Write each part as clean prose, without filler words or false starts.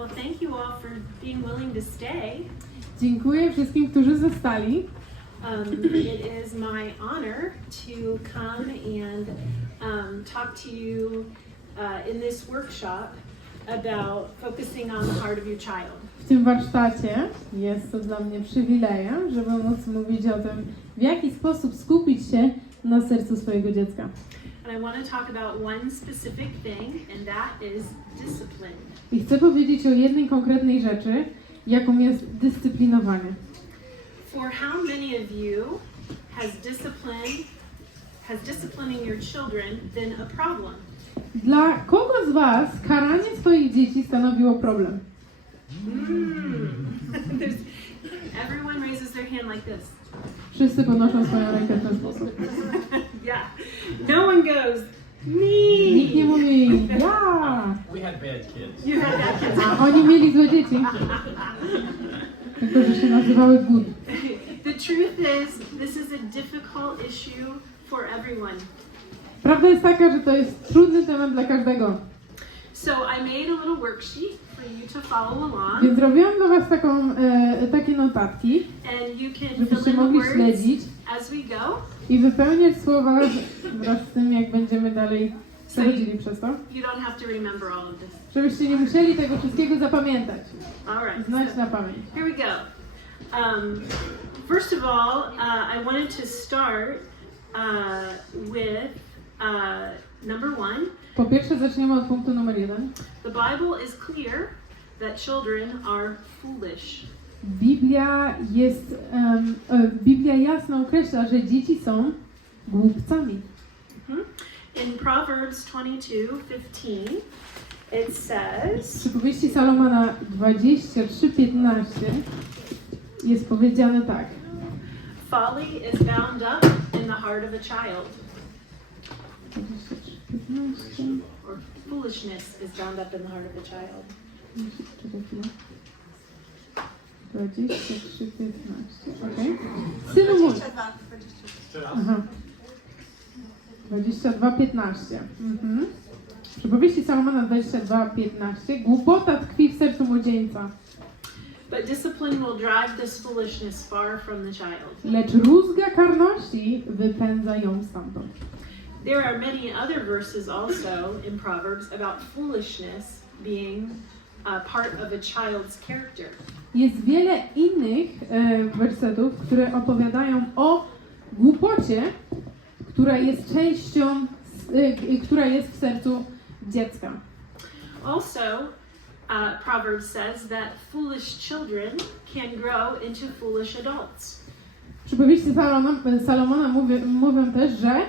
Well, thank you all for being willing to stay. Dziękuję wszystkim, którzy zostali. It is my honor to come and talk to you in this workshop about focusing on the heart of your child. W tym warsztacie jest to dla mnie przywilejem, żeby móc mówić o tym, w jaki sposób skupić się na sercu swojego dziecka. And I want to talk about one specific thing, and that is discipline. I chcę powiedzieć o jednej konkretnej rzeczy, jaką jest dyscyplinowanie. For how many of you has disciplining your children been a problem? Dla kogo z Was karanie swoich dzieci stanowiło problem? Everyone raises their hand like this. Wszyscy podnoszą swoją rękę w ten sposób. Yeah. No one goes, me. Nikt nie mówi, ja! We had bad kids. You had that kids. A oni mieli złe dzieci. Tylko, że się nazywały good. The truth is, this is a difficult issue for everyone. Prawda jest taka, że to jest trudny temat dla każdego. So I made a little worksheet for you to follow along. Więc zrobiłam dla Was takie notatki, And you can żebyście fill in the mogli words śledzić as we go. i wypełniać słowa wraz z tym, jak będziemy dalej przechodzili przez to. You don't have to remember all of this. Żebyście nie musieli tego wszystkiego zapamiętać, All right. znać na pamięć. Here we go. First of all, I wanted to start with number 1. Po pierwsze zaczniemy od punktu numer 1. The Bible is clear that children are foolish. Biblia jasno określa, że dzieci są głupcami. In Proverbs 22:15, it says, W przypowieści Salomona 23:15 jest powiedziane tak. folly is bound up in the heart of a child, 23:15. or foolishness is bound up in the heart of a child. 23:15. Okej. Synu mój. Aha. 22:15. W przypowieści Salomona 22:15. Głupota tkwi w sercu młodzieńca, But discipline will drive this foolishness far from the child. lecz rózga karności wypędza ją stamtąd. There are many other verses also in Proverbs about foolishness being a part of a child's character. Jest wiele innych wersetów, które opowiadają o głupocie, która jest częścią, która jest w sercu dziecka. Also, Proverbs says that foolish children can grow into foolish adults. W przypowieści Salomona mówią też, że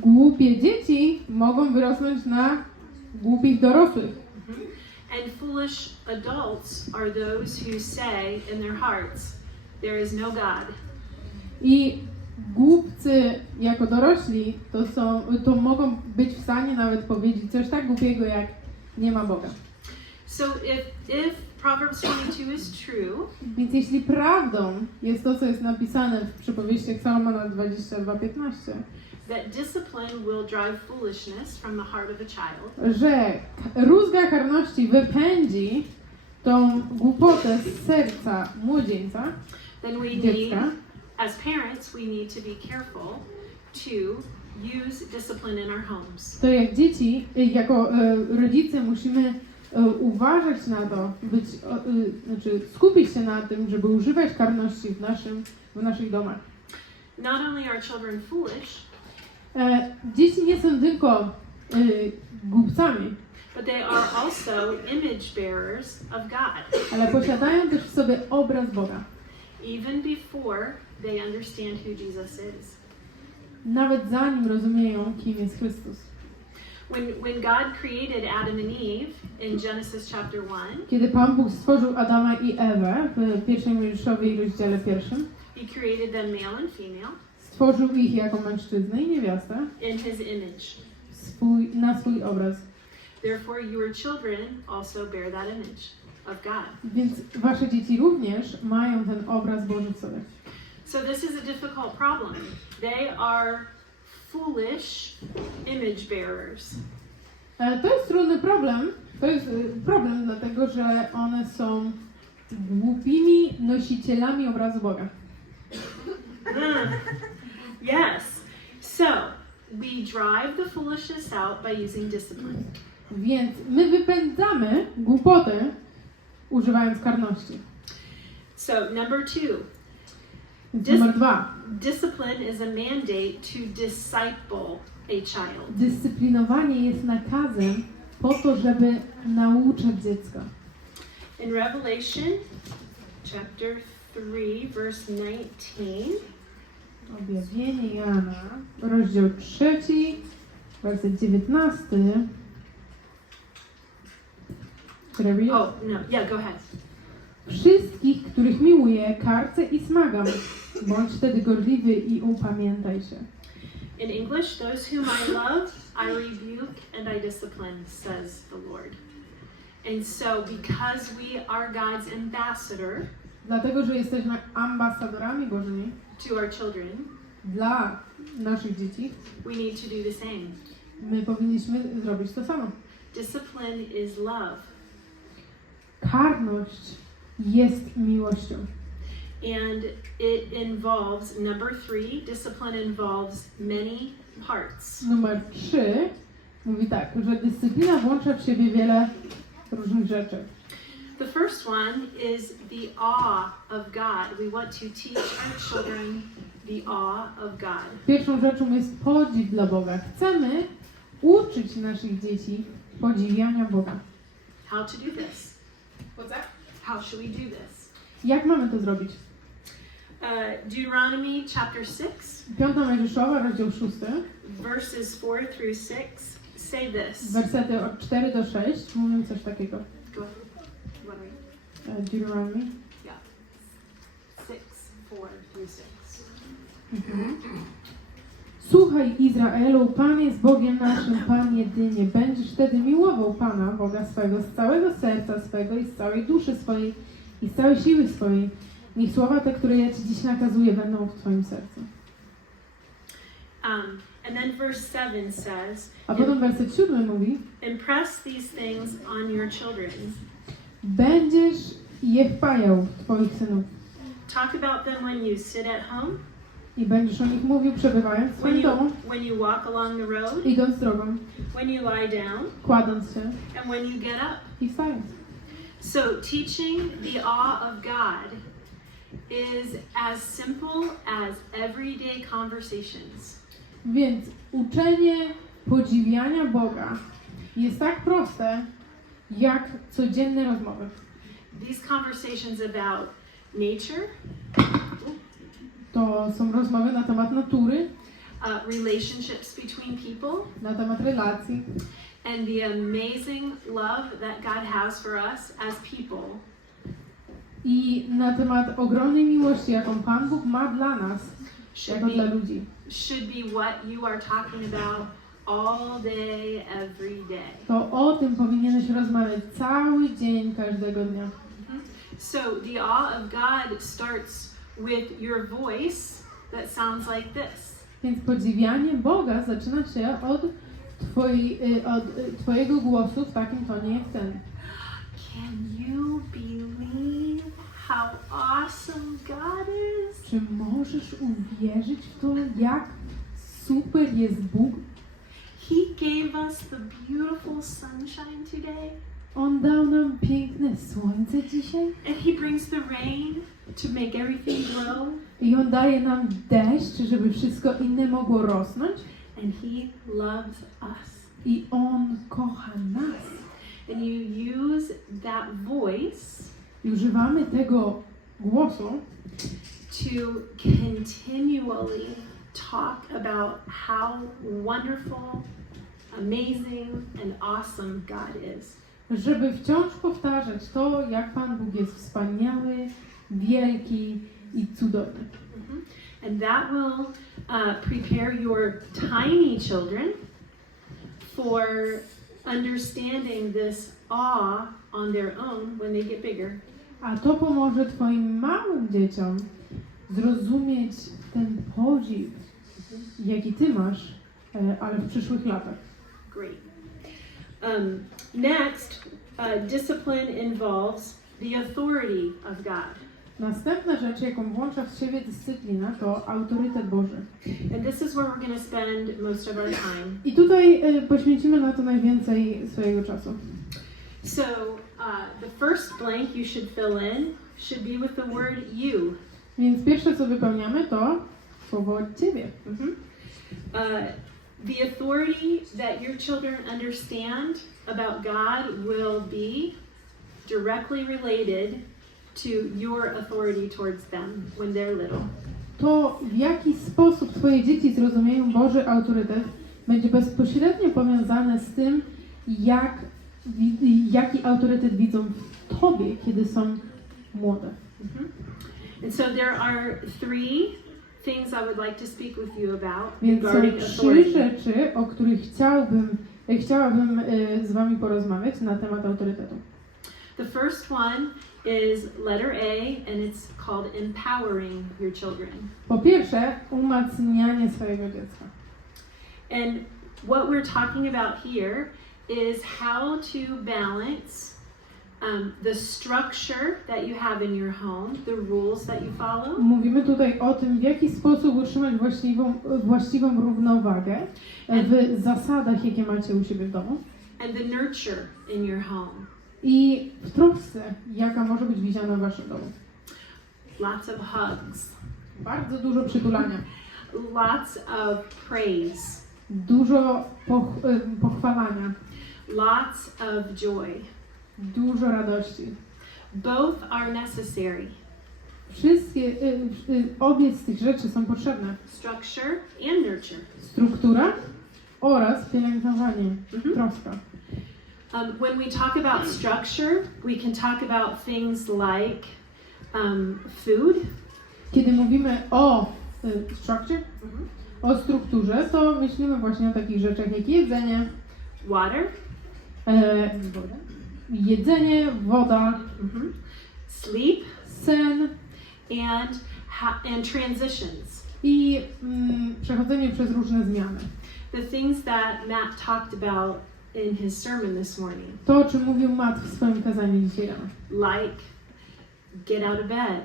głupie dzieci mogą wyrosnąć na głupich dorosłych. And foolish adults are those who say in their hearts, there is no God. I głupcy jako dorośli to mogą być w stanie nawet powiedzieć coś tak głupiego jak nie ma Boga. So if Proverbs 22 is true, Więc jeśli prawdą jest to, co jest napisane w przypowieściach Salomona 22:15, that discipline will drive foolishness from the heart of a child, że rózga karności wypędzi tą głupotę z serca młodzieńca, then we need, dziecka, as parents, we need to be careful to use discipline in our homes. to jak dzieci, jako rodzice musimy uważać na to, skupić się na tym, żeby używać karności w naszych domach. Not only are children foolish, Dzieci nie są tylko głupcami, but they are also image bearers of God, ale posiadają też w sobie obraz Boga. even before they understand who Jesus is. Nawet zanim rozumieją, kim jest Chrystus. When God created Adam and Eve in Genesis chapter 1, Kiedy Pan Bóg stworzył Adama i Ewę w pierwszym Mojżeszowie rozdziale 1, He created them male and female stworzył ich jako mężczyznę i niewiastę in His image. na swój obraz. Therefore, your children also bear that image of God. Więc wasze dzieci również mają ten obraz Boży w sobie. So this is a difficult problem. They are foolish image bearers. To jest trudny problem. To jest problem dlatego, że one są głupimi nosicielami obrazu Boga. Yes. So, we drive the foolishness out by using discipline. Więc my wypędzamy głupotę używając karności. So, number 2. Więc numer 2. Discipline is a mandate to disciple a child. Dyscyplinowanie jest nakazem po to, żeby nauczać dziecka. In Revelation chapter 3, verse 19, Objawienie Jana, rozdział 3, werset 19. Should I read it? oh, no, yeah, go ahead. Wszystkich, których miłuję, karcę i smagam. Bądź wtedy gorliwy i upamiętaj się. In English, those whom I love, I rebuke and I discipline, says the Lord. And so, because we are God's ambassador Dlatego, że jesteśmy ambasadorami Bożymi to our children, dla naszych dzieci, we need to do the same. my powinniśmy zrobić to samo. Discipline is love. Karność jest miłością. And it involves, number 3, discipline involves many parts. Numer 3 mówi tak, że dyscyplina włącza w siebie wiele różnych rzeczy. The first one is the awe of God. We want to teach our children the awe of God. Pierwszą rzeczą jest podziw dla Boga. Chcemy uczyć naszych dzieci podziwiania Boga. How to do this? What's that? How should we do this? Jak mamy to zrobić? Deuteronomy chapter 6, 5 Mojżeszowa, rozdział 6, verses 4 through 6 say this. wersety od 4 do 6 mówią coś takiego. Go ahead. What are we? Deuteronomy. 6, 4 through 6. Słuchaj, Izraelu, Pan jest Bogiem naszym, Pan jedynie. Będziesz wtedy miłował Pana, Boga swego, z całego serca swego i z całej duszy swojej i z całej siły swojej. Niech słowa te, które ja Ci dziś nakazuję, będą w Twoim sercu. And then verse 7 says, A potem werset 7 mówi, impress these things on your children. będziesz je wpajał w Twoich synów Talk about them when you sit at home, i będziesz o nich mówił, przebywając w swoim domu, when you walk along the road, idąc drogą, when you lie down, kładąc się and when you get up. i wstając. So teaching the awe of God is as simple as everyday conversations. Więc uczenie podziwiania Boga jest tak proste, jak codzienne rozmowy. These conversations about nature, To są rozmowy na temat natury, relationships between people, na temat relacji and the amazing love that God has for us as people. i na temat ogromnej miłości, jaką Pan Bóg ma dla nas, jako dla ludzi. Should be what you are talking about all day, every day. To o tym powinieneś rozmawiać cały dzień, każdego dnia. So the awe of God starts with your voice that sounds like this. Więc podziwianie Boga zaczyna się od Twojego głosu w takim tonie jak ten. Can you believe how awesome God is? Czy możesz uwierzyć w to, jak super jest Bóg? He gave us the beautiful sunshine today, On dał nam piękne słońce dzisiaj and He brings the rain to make everything grow, i On daje nam deszcz, żeby wszystko inne mogło rosnąć and He loves us. i On kocha nas. And you use that voice I używamy tego głosu, to continually talk about how wonderful, amazing, and awesome God is. żeby wciąż powtarzać to, jak Pan Bóg jest wspaniały, wielki i cudowny. And that will prepare your tiny children for understanding this awe on their own when they get bigger. A to pomoże Twoim małym dzieciom zrozumieć ten podziw, jaki Ty masz, ale w przyszłych latach. Great. Next, discipline involves the authority of God. Następna rzecz, jaką włącza w siebie dyscyplina, to autorytet Boży. And this is where we're going to spend most of our time. I tutaj poświęcimy na to najwięcej swojego czasu. So, the first blank you should fill in should be with the word you. Więc pierwsze, co wypełniamy, to słowo ciebie. The authority that your children understand about God will be directly related to your authority towards them when they're little. To, w jaki sposób twoje dzieci zrozumieją Boży autorytet, będzie bezpośrednio powiązane z tym, jaki autorytet widzą w tobie, kiedy są młode. And so there are 3 things I would like to speak with you about Więc są regarding 3 authority. rzeczy, o których chciałabym z wami porozmawiać na temat autorytetu. The first one is letter A, and it's called empowering your children. Po pierwsze, umacnianie swojego dziecka. And what we're talking about here is how to balance the structure that you have in your home, the rules that you follow. Mówimy tutaj o tym, w jaki sposób utrzymać właściwą równowagę w zasadach, jakie macie u siebie w domu. And the nurture in your home. I w trosce, jaka może być widziana w waszym domu. Lots of hugs. Bardzo dużo przytulania. Lots of praise. Dużo pochwalania. Lots of joy. Dużo radości. Both are necessary. Obie z tych rzeczy są potrzebne. Structure and nurture. Struktura oraz pielęgnowanie, troska. When we talk about structure, we can talk about things like food. Kiedy mówimy o structure, o strukturze, to myślimy właśnie o takich rzeczach jak jedzenie, Water. Jedzenie, woda, Sleep. sen And transitions. I przechodzenie przez różne zmiany. The things that Matt talked about in his sermon this morning. To, o czym mówił Matt w swoim kazaniu dzisiaj rano. Like get out of bed.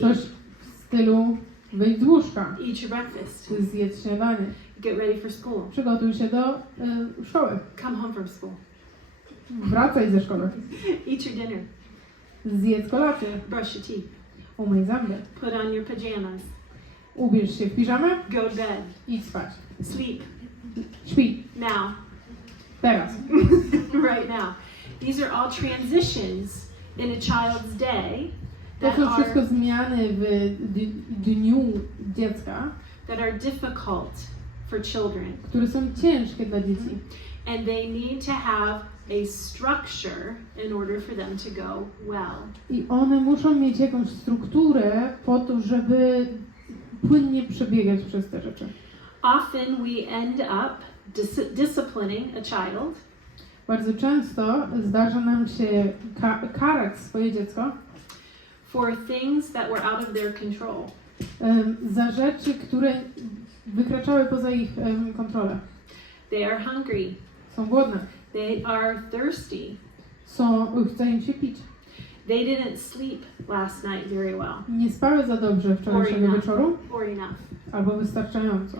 Coś w stylu wyjdź z łóżka, Eat your breakfast. zjedz śniadanie, Get ready for school. przygotuj się do szkoły, Come home from school. wracaj ze szkoły, Eat your dinner. zjedz kolację, Brush your teeth. umyj zęby, Put on your pajamas. ubierz się w piżamę, Go to bed. idź spać. Sleep. Śpi, Now. teraz. Right now. These are all transitions in a child's day To that są wszystko are zmiany w dniu dziecka, difficult for children. które są ciężkie dla dzieci. And they need to have a structure in order for them to go well. I one muszą mieć jakąś strukturę po to, żeby płynnie przebiegać przez te rzeczy. Often we end up disciplining a child Bardzo często zdarza nam się karać swoje dziecko for things that were out of their control. Za rzeczy, które wykraczały poza ich kontrolę. They are hungry. Są głodne. They are thirsty. Chce im się pić. They didn't sleep last night very well. Nie spały za dobrze wczorajszego wieczoru, Or enough. albo wystarczająco.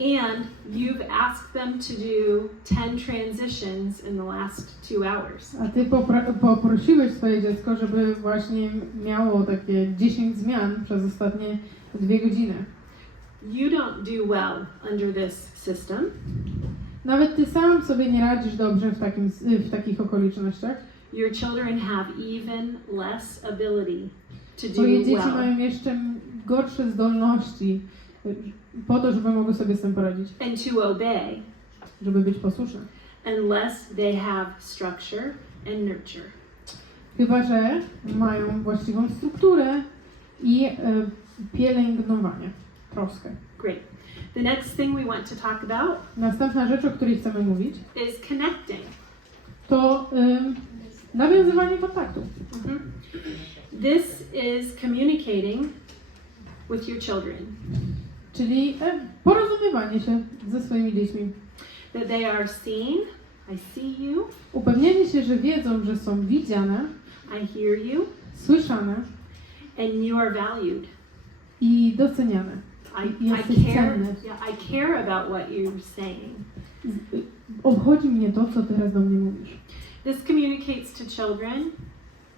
And you've asked them to do 10 transitions in the last 2 hours. A ty poprosiłeś swoje dziecko, żeby właśnie miało takie 10 zmian przez ostatnie 2 godziny. You don't do well under this system. Nawet ty sam sobie nie radzisz dobrze w takich okolicznościach. Your children have even less ability to do Twoje dzieci well. mają jeszcze gorsze zdolności po to, żeby mogły sobie z tym poradzić, And to obey żeby być posłuszne. unless they have structure and nurture. Chyba że mają właściwą strukturę i pielęgnowanie, troskę. Great. The next thing we want to talk about Następna rzecz, o której chcemy mówić, is connecting. to nawiązywanie kontaktu. This is communicating with your children. Czyli porozumiewanie się ze swoimi dziećmi. That they are seen, I see you. Upewnianie się, że wiedzą, że są widziane, I hear you. słyszane And you are valued. i doceniane. I Jesteś care. cenny. Yeah, I care about what you're saying. Obchodzi mnie to, co teraz do mnie mówisz. This communicates to children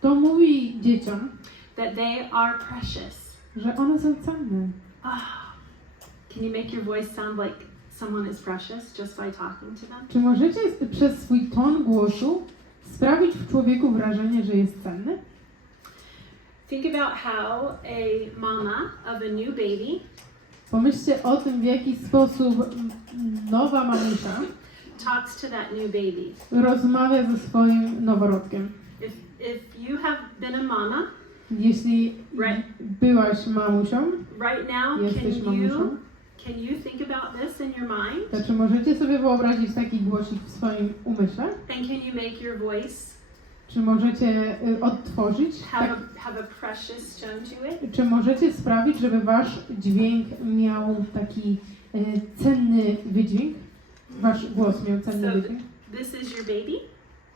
To mówi dzieciom, that they are precious. że one są cenne. Ah, can you make your voice sound like someone is precious just by talking to them? Czy możecie przez swój ton głosu sprawić w człowieku wrażenie, że jest cenny? Think about how a mama of a new baby Pomyślcie o tym, w jaki sposób nowa mamusia talks to that new baby. rozmawia ze swoim noworodkiem. If you have been a mama, Jeśli byłaś mamusią, right now, jesteś mamusią, can you think about this in your mind? to czy możecie sobie wyobrazić taki głosik w swoim umyśle? And can you make your voice Czy możecie odtworzyć? have a precious tone to it? Czy możecie sprawić, żeby wasz dźwięk miał taki cenny wydźwięk? Wasz głos miał cenny wydźwięk? This is your baby,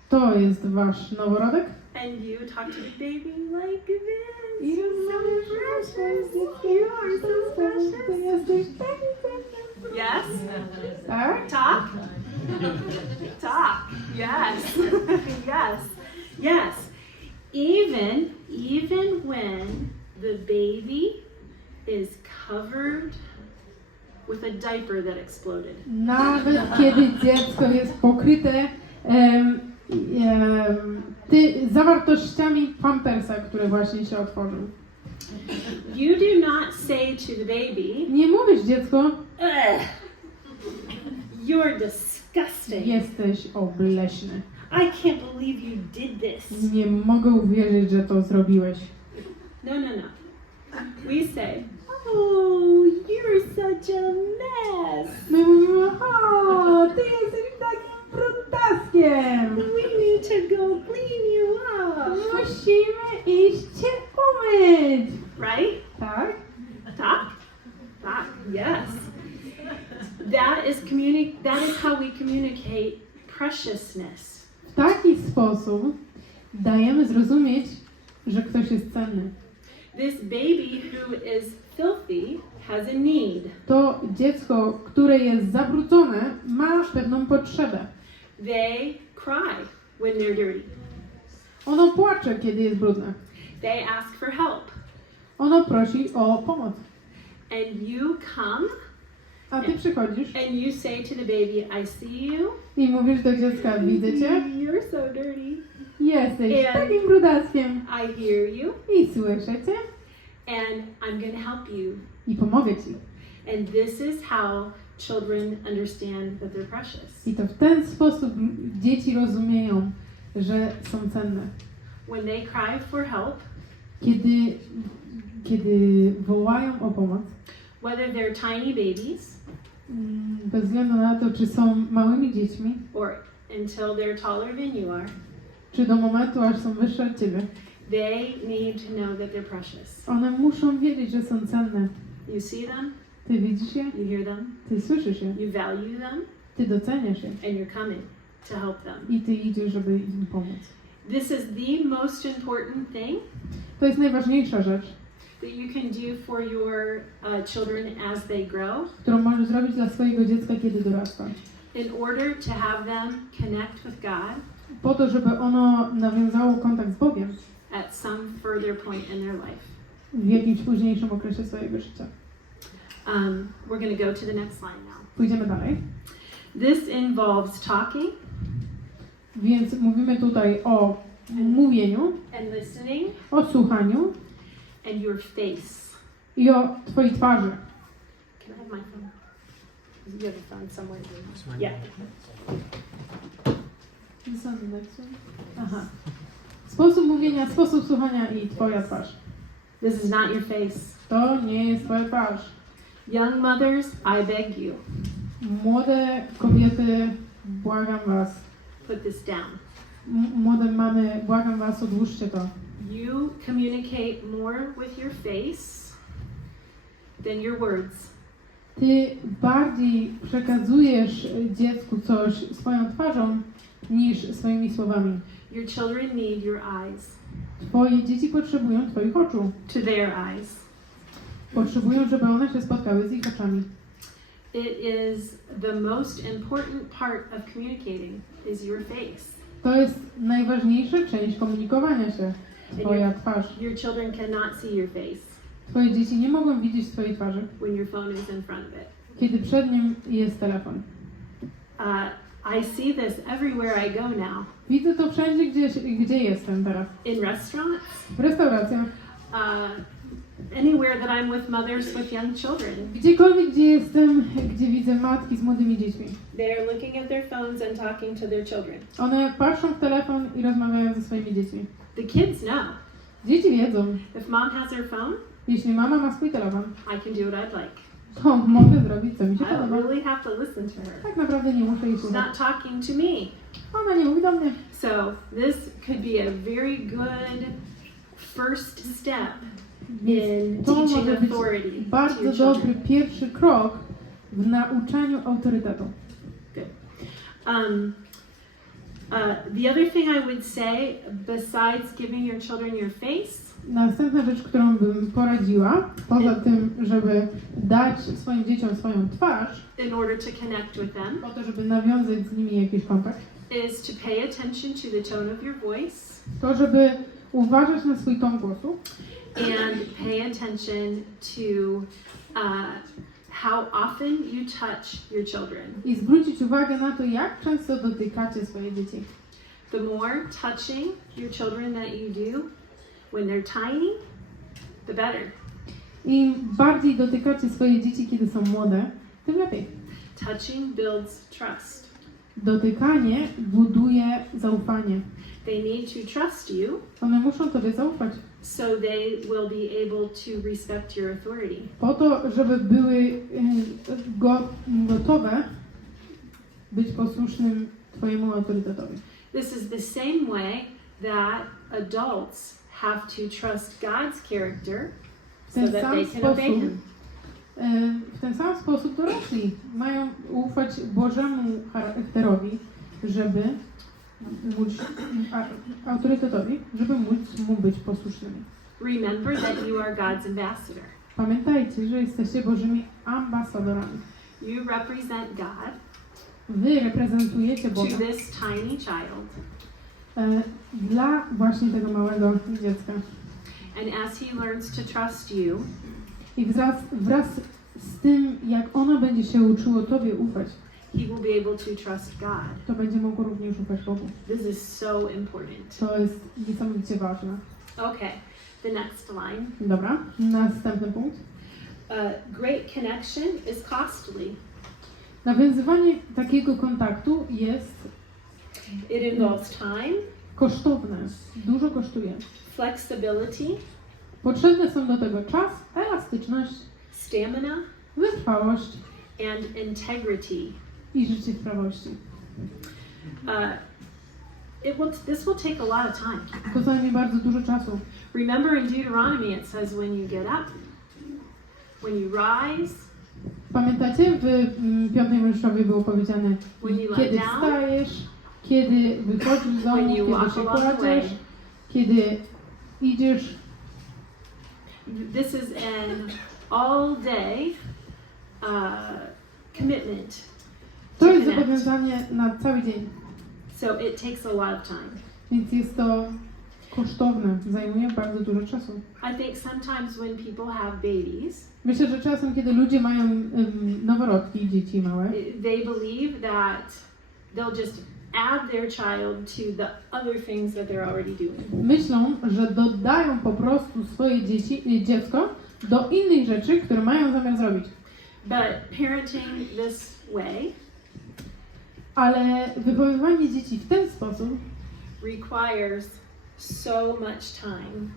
To jest wasz noworodek? and you talk to the baby like this. You're so precious. You are so precious. Ty jesteś taki cenny. Yes? Tak? Talk? Talk. Yes. Yes. Yes. Even when the baby is covered with a diaper that exploded. Nawet kiedy dziecko jest pokryte zawartościami pampersa, który właśnie się otworzył. You do not say to the baby, Nie mówisz, dziecko, ugh, you're disgusting. jesteś obleśny. I can't believe you did this. Nie mogę uwierzyć, że to zrobiłeś. No. We say, oh, you're such a mess. My mówimy, o, ty jesteś takim brutaskiem. We need to go clean you up. Musimy iść cię umyć. Right? Tak? Talk? Talk, yes. That is how we communicate preciousness. W taki sposób dajemy zrozumieć, że ktoś jest cenny. This baby who is filthy has a need. To dziecko, które jest zabrudzone, ma pewną potrzebę. They cry when they're dirty. Ono płacze, kiedy jest brudne. They ask for help. Ono prosi o pomoc. And you come A ty przychodzisz and you say to the baby, I see you. i mówisz do dziecka, widzę cię, You're so dirty. jesteś takim brudaskiem. I hear you. I słyszę cię And I'm going to help you. i pomogę ci. And this is how children understand that they're precious. I to w ten sposób dzieci rozumieją, że są cenne. When they cry for help, Kiedy wołają o pomoc, whether they're tiny babies bez względu na to, czy są małymi dziećmi, or until they're taller than you are, czy do momentu, aż są wyższe od ciebie, they need to know that they're precious. one muszą wiedzieć, że są cenne. You see them, Ty widzisz je, you hear them, ty słyszysz je, you value them, ty doceniasz je and you're coming to help them. i ty idziesz, żeby im pomóc. This is the most important thing To jest najważniejsza rzecz, that you can do for your children as they grow, którą możesz zrobić dla swojego dziecka, kiedy dorasta. in order to have them connect with God Po to, żeby ono nawiązało kontakt z Bogiem at some further point in their life. w jakimś późniejszym okresie swojego życia. We're going to go to the next slide now. Pójdziemy dalej. This involves talking Więc mówimy tutaj o mówieniu, and listening o słuchaniu and your face. i o twojej twarzy. Can I have my phone? You have a phone somewhere. Yeah. Aha. Sposób mówienia, sposób słuchania i twoja twarz. This is not your face. To nie jest twoja twarz. Young mothers, I beg you, Młode kobiety, błagam was. put this down. Młode mamy, błagam was, odłóżcie to. You communicate more with your face than your words. Ty bardziej przekazujesz dziecku coś swoją twarzą niż swoimi słowami. Your children need your eyes. Twoje dzieci potrzebują Twoich oczu. To their eyes. Potrzebują, żeby one się spotkały z ich oczami. It is the most important part of communicating is your face. To jest najważniejsza część komunikowania się. Twoja twarz. Your children cannot see your face Twoje dzieci nie mogą widzieć Twojej twarzy, when your phone is in front of it. kiedy przed nim jest telefon. I see this everywhere I go now. Widzę to wszędzie, gdzie jestem teraz. In restaurants, W restauracjach, anywhere that I'm with mothers with young children. gdziekolwiek, gdzie jestem, gdzie widzę matki z młodymi dziećmi. They are looking at their phones and talking to their children. One patrzą w telefon i rozmawiają ze swoimi dziećmi. The kids know. Dzieci wiedzą, If mom has her phone, jeśli mama ma swój telefon, I can do what I'd like. to mogę zrobić, co mi się I don't podoba. really have to listen to her. Tak naprawdę nie muszę jej She's słuchać. not talking to me. Ona nie mówi do mnie. So this could be a very good first step in To teaching może być authority to bardzo your dobry children. pierwszy krok w nauczaniu autorytetu. Good. The other thing I would say, besides giving your children your face, Następna rzecz, którą bym poradziła, poza tym, żeby dać swoim dzieciom swoją twarz, in order to connect with them, po to, żeby nawiązać z nimi jakiś kontakt, is to pay attention to the tone of your voice to żeby uważać na swój ton głosu and pay attention to how often you touch your children. i zwrócić uwagę na to, jak często dotykacie swoje dzieci. The more touching your children that you do when they're tiny, the better. Im bardziej dotykacie swoje dzieci, kiedy są młode, tym lepiej. Touching builds trust. Dotykanie buduje zaufanie. They need to trust you One muszą Tobie zaufać. so they will be able to respect your authority. Po to, żeby były gotowe być posłusznym Twojemu autorytetowi. This is the same way that adults have to trust God's character W so ten that sam they can obey sposób, Him. w ten sam sposób dorośli mają ufać Bożemu charakterowi, żeby móc, autorytetowi, żeby móc mu być posłusznymi. Remember that you are God's ambassador. Pamiętajcie, że jesteście Bożymi ambasadorami. You represent God Wy reprezentujecie to Boga this tiny child. Dla właśnie tego małego dziecka. And as he learns to trust you, I wraz z tym, jak ono będzie się uczyło Tobie ufać, he will be able to trust God. to będzie mogło również ufać Bogu. This is so important. To jest niesamowicie ważne. Okay, the next line. Dobra, następny punkt. Great connection is costly. Nawiązywanie takiego kontaktu jest It involves time, kosztowne, dużo kosztuje. flexibility, Potrzebne są do tego czas, elastyczność, stamina, wytrwałość and integrity. i życie w prawości. This will take a lot of time. To zajmie bardzo dużo czasu. Remember in Deuteronomy it says when you get up, when you rise, Pamiętacie, w 5 Mojżeszowi było powiedziane, When you lie kiedy down, wstajesz, kiedy wychodzisz z domu, when you kiedy walk się along the kładziesz, way. kiedy idziesz. This is an all-day commitment. To to jest connect. zobowiązanie na cały dzień, So it takes a lot of time. więc jest to kosztowne, zajmuje bardzo dużo czasu. I think sometimes when people have babies, Myślę, że czasem, kiedy ludzie mają noworodki, dzieci małe, they believe that they'll just add their child to the other things that they're already doing. myślą, że dodają po prostu swoje dziecko do innych rzeczy, które mają zamiar zrobić. But parenting this way Ale wychowywanie dzieci w ten sposób requires so much time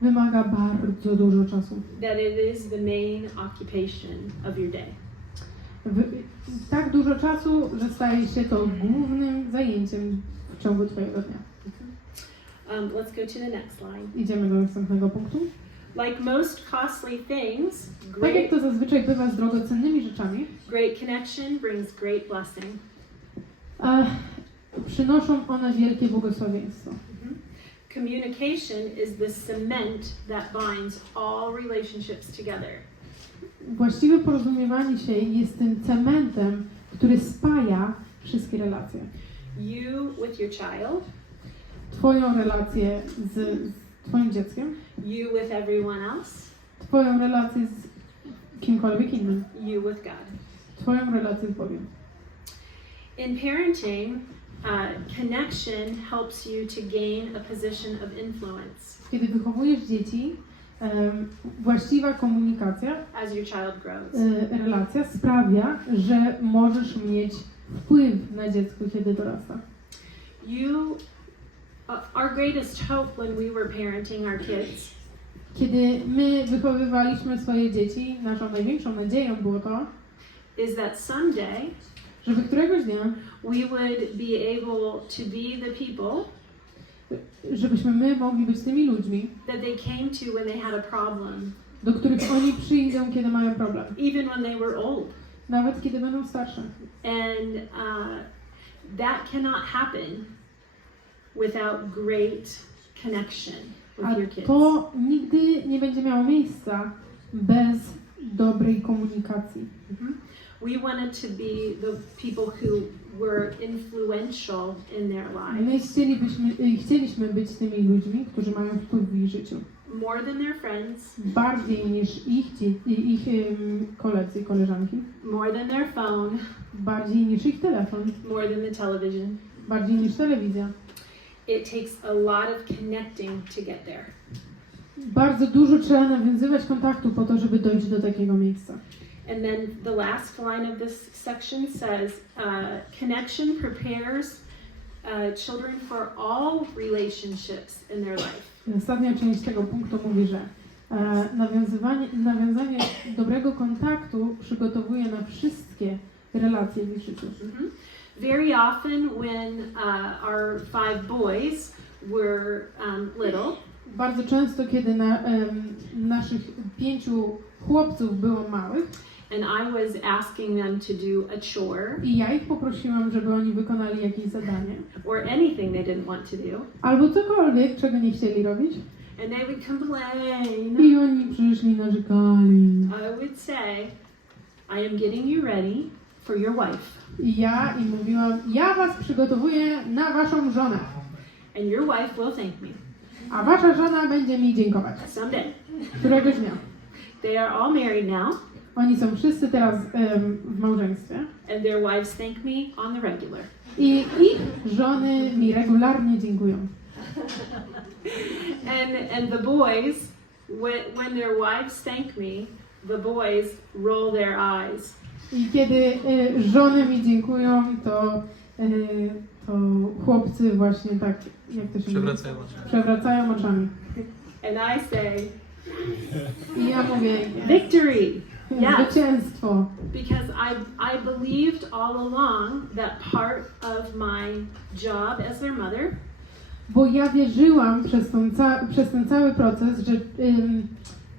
wymaga bardzo dużo czasu. that it is the main occupation of your day. Tak dużo czasu, że staje się to głównym zajęciem w ciągu Twojego dnia. Let's go to the next line. Idziemy do następnego punktu. Like most costly things, Tak jak to zazwyczaj bywa z drogocennymi rzeczami, great connection brings great blessing. przynoszą one wielkie błogosławieństwo. Communication is the cement that binds all relationships together. Właściwe porozumiewanie się jest tym cementem, który spaja wszystkie relacje. You with your child, Twoją relację z Twoim dzieckiem, you with everyone else, Twoją relację z kimkolwiek innym, you with God. Twoją relację z Bogiem. In parenting, connection helps you to gain a position of influence Kiedy wychowujesz dzieci, właściwa komunikacja, as your child grows. relacja sprawia, że możesz mieć wpływ na dziecko, kiedy dorasta. Our greatest hope when we were parenting our kids Kiedy my wychowywaliśmy swoje dzieci, naszą największą nadzieją było to, is that someday żeby któregoś dnia, we would be able to be the people żebyśmy my mogli być tymi ludźmi, that they came to when they had a problem, do których oni przyjdą, kiedy mają problem. even when they were old. Nawet kiedy będą starsze. And that cannot happen without great connection A with your kids. to nigdy nie będzie miało miejsca bez dobrej komunikacji. We wanted to be the people who were influential in their lives. My chcieliśmy być tymi ludźmi, którzy mają wpływ w ich życiu. More than their friends, Bardziej niż ich koledzy i koleżanki. more than their phone, Bardziej niż ich telefon. more than the television. Bardziej niż telewizja. It takes a lot of connecting to get there. Bardzo dużo trzeba nawiązywać kontaktu po to, żeby dojść do takiego miejsca. And then the last line of this section says, connection prepares children for all relationships in their life. Ostatnia część tego punktu mówi, że nawiązanie dobrego kontaktu przygotowuje na wszystkie relacje w ich życiu. Very often when our 5 boys were little, Bardzo często, kiedy naszych 5 chłopców było małych, and I was asking them to do a chore i ja ich poprosiłam, żeby oni wykonali jakieś zadanie, or anything they didn't want to do, albo cokolwiek, czego nie chcieli robić, and they would complain, i oni przyszli, narzekali. I would say, I am getting you ready for your wife. I ja im mówiłam, ja was przygotowuję na waszą żonę, And your wife will thank me a wasza żona będzie mi dziękować. someday. Któregoś dnia. They are all married now, Oni są wszyscy teraz w małżeństwie and their wives thank me on the regular. i ich żony mi regularnie dziękują. And the boys, when their wives thank me, the boys roll their eyes. I kiedy żony mi dziękują, to chłopcy właśnie tak, jak to się mówi? Przewracają oczami. And I say, I ja mówię, victory! Yes, zwycięstwo. because I believed all along that part of my job as their mother Bo ja wierzyłam przez ten cały proces, że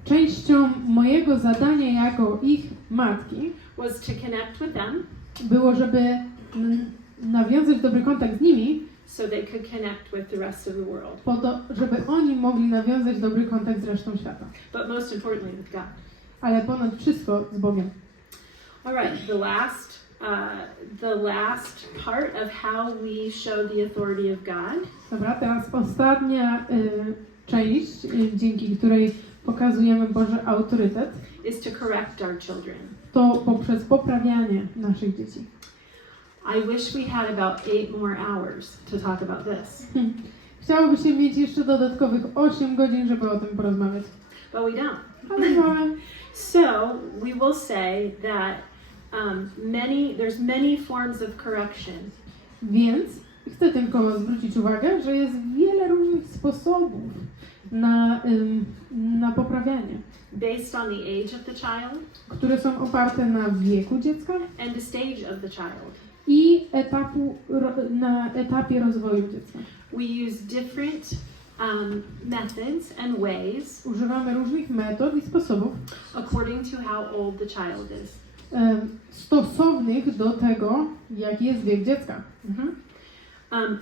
częścią mojego zadania jako ich matki was to connect with them było, żeby nawiązać dobry kontakt z nimi, so they could connect with the rest of the world. po to, żeby oni mogli nawiązać dobry kontakt z resztą świata. But most importantly with God. Ale ponad wszystko z Bogiem. All right, the last part of how we show the authority of God Dobra, teraz ostatnia część, dzięki której pokazujemy Boży autorytet, is to correct our children. to poprzez poprawianie naszych dzieci. I wish we had about 8 more hours to talk about this, Chciałoby się mieć jeszcze dodatkowych 8 godzin, żeby o tym porozmawiać. but we don't. Ale mamy. So we will say that there's many forms of correction. Więc chcę tylko zwrócić uwagę, że jest wiele różnych sposobów na poprawianie, Based on the age of the child które są oparte na wieku dziecka and the stage of the child. i na etapie rozwoju dziecka. We use different methods and ways Używamy różnych metod i sposobów according to how old the child is. stosownych do tego, jaki jest wiek dziecka.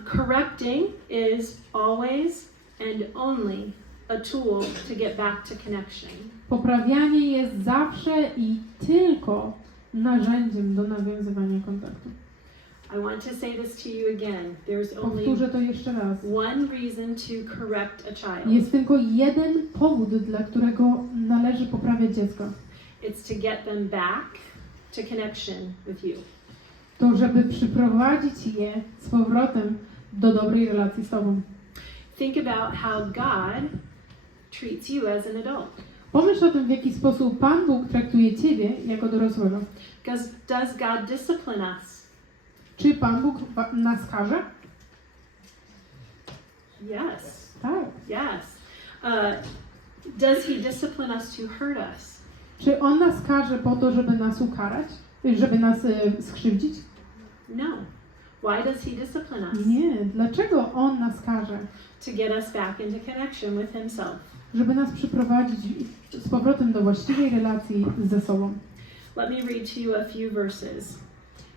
Correcting is always and only a tool to get back to connection. Poprawianie jest zawsze i tylko narzędziem do nawiązywania kontaktu. I want to say this to you again. There's only Powtórzę to jeszcze raz. one reason to correct a child. Jest tylko jeden powód, dla którego należy poprawiać dziecko. It's to get them back to connection with you. To, żeby przyprowadzić je z powrotem do dobrej relacji z Tobą. Think about how God treats you as an adult. Pomyśl o tym, w jaki sposób Pan Bóg traktuje Ciebie jako dorosłego. Does God discipline us? Czy Pan Bóg nas karze? Yes. Tak. Yes. Does He discipline us to hurt us? Czy On nas karze po to, żeby nas ukarać? Żeby nas skrzywdzić? No. Why does He discipline us? Nie. Dlaczego On nas karze? To get us back into connection with Himself. Żeby nas przyprowadzić z powrotem do właściwej relacji ze sobą. Let me read to you a few verses.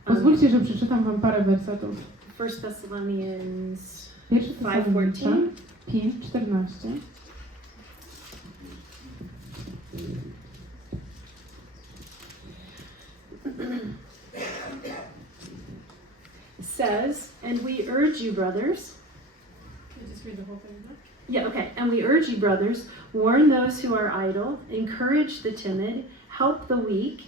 Pozwólcie, że przeczytam Wam parę wersetów. 1 Thessalonians 1 Tesalonika 5:14. 5:14. Says, and we urge you, brothers. Can you just read the whole thing? Yeah, okay. And we urge you, brothers, warn those who are idle, encourage the timid, help the weak,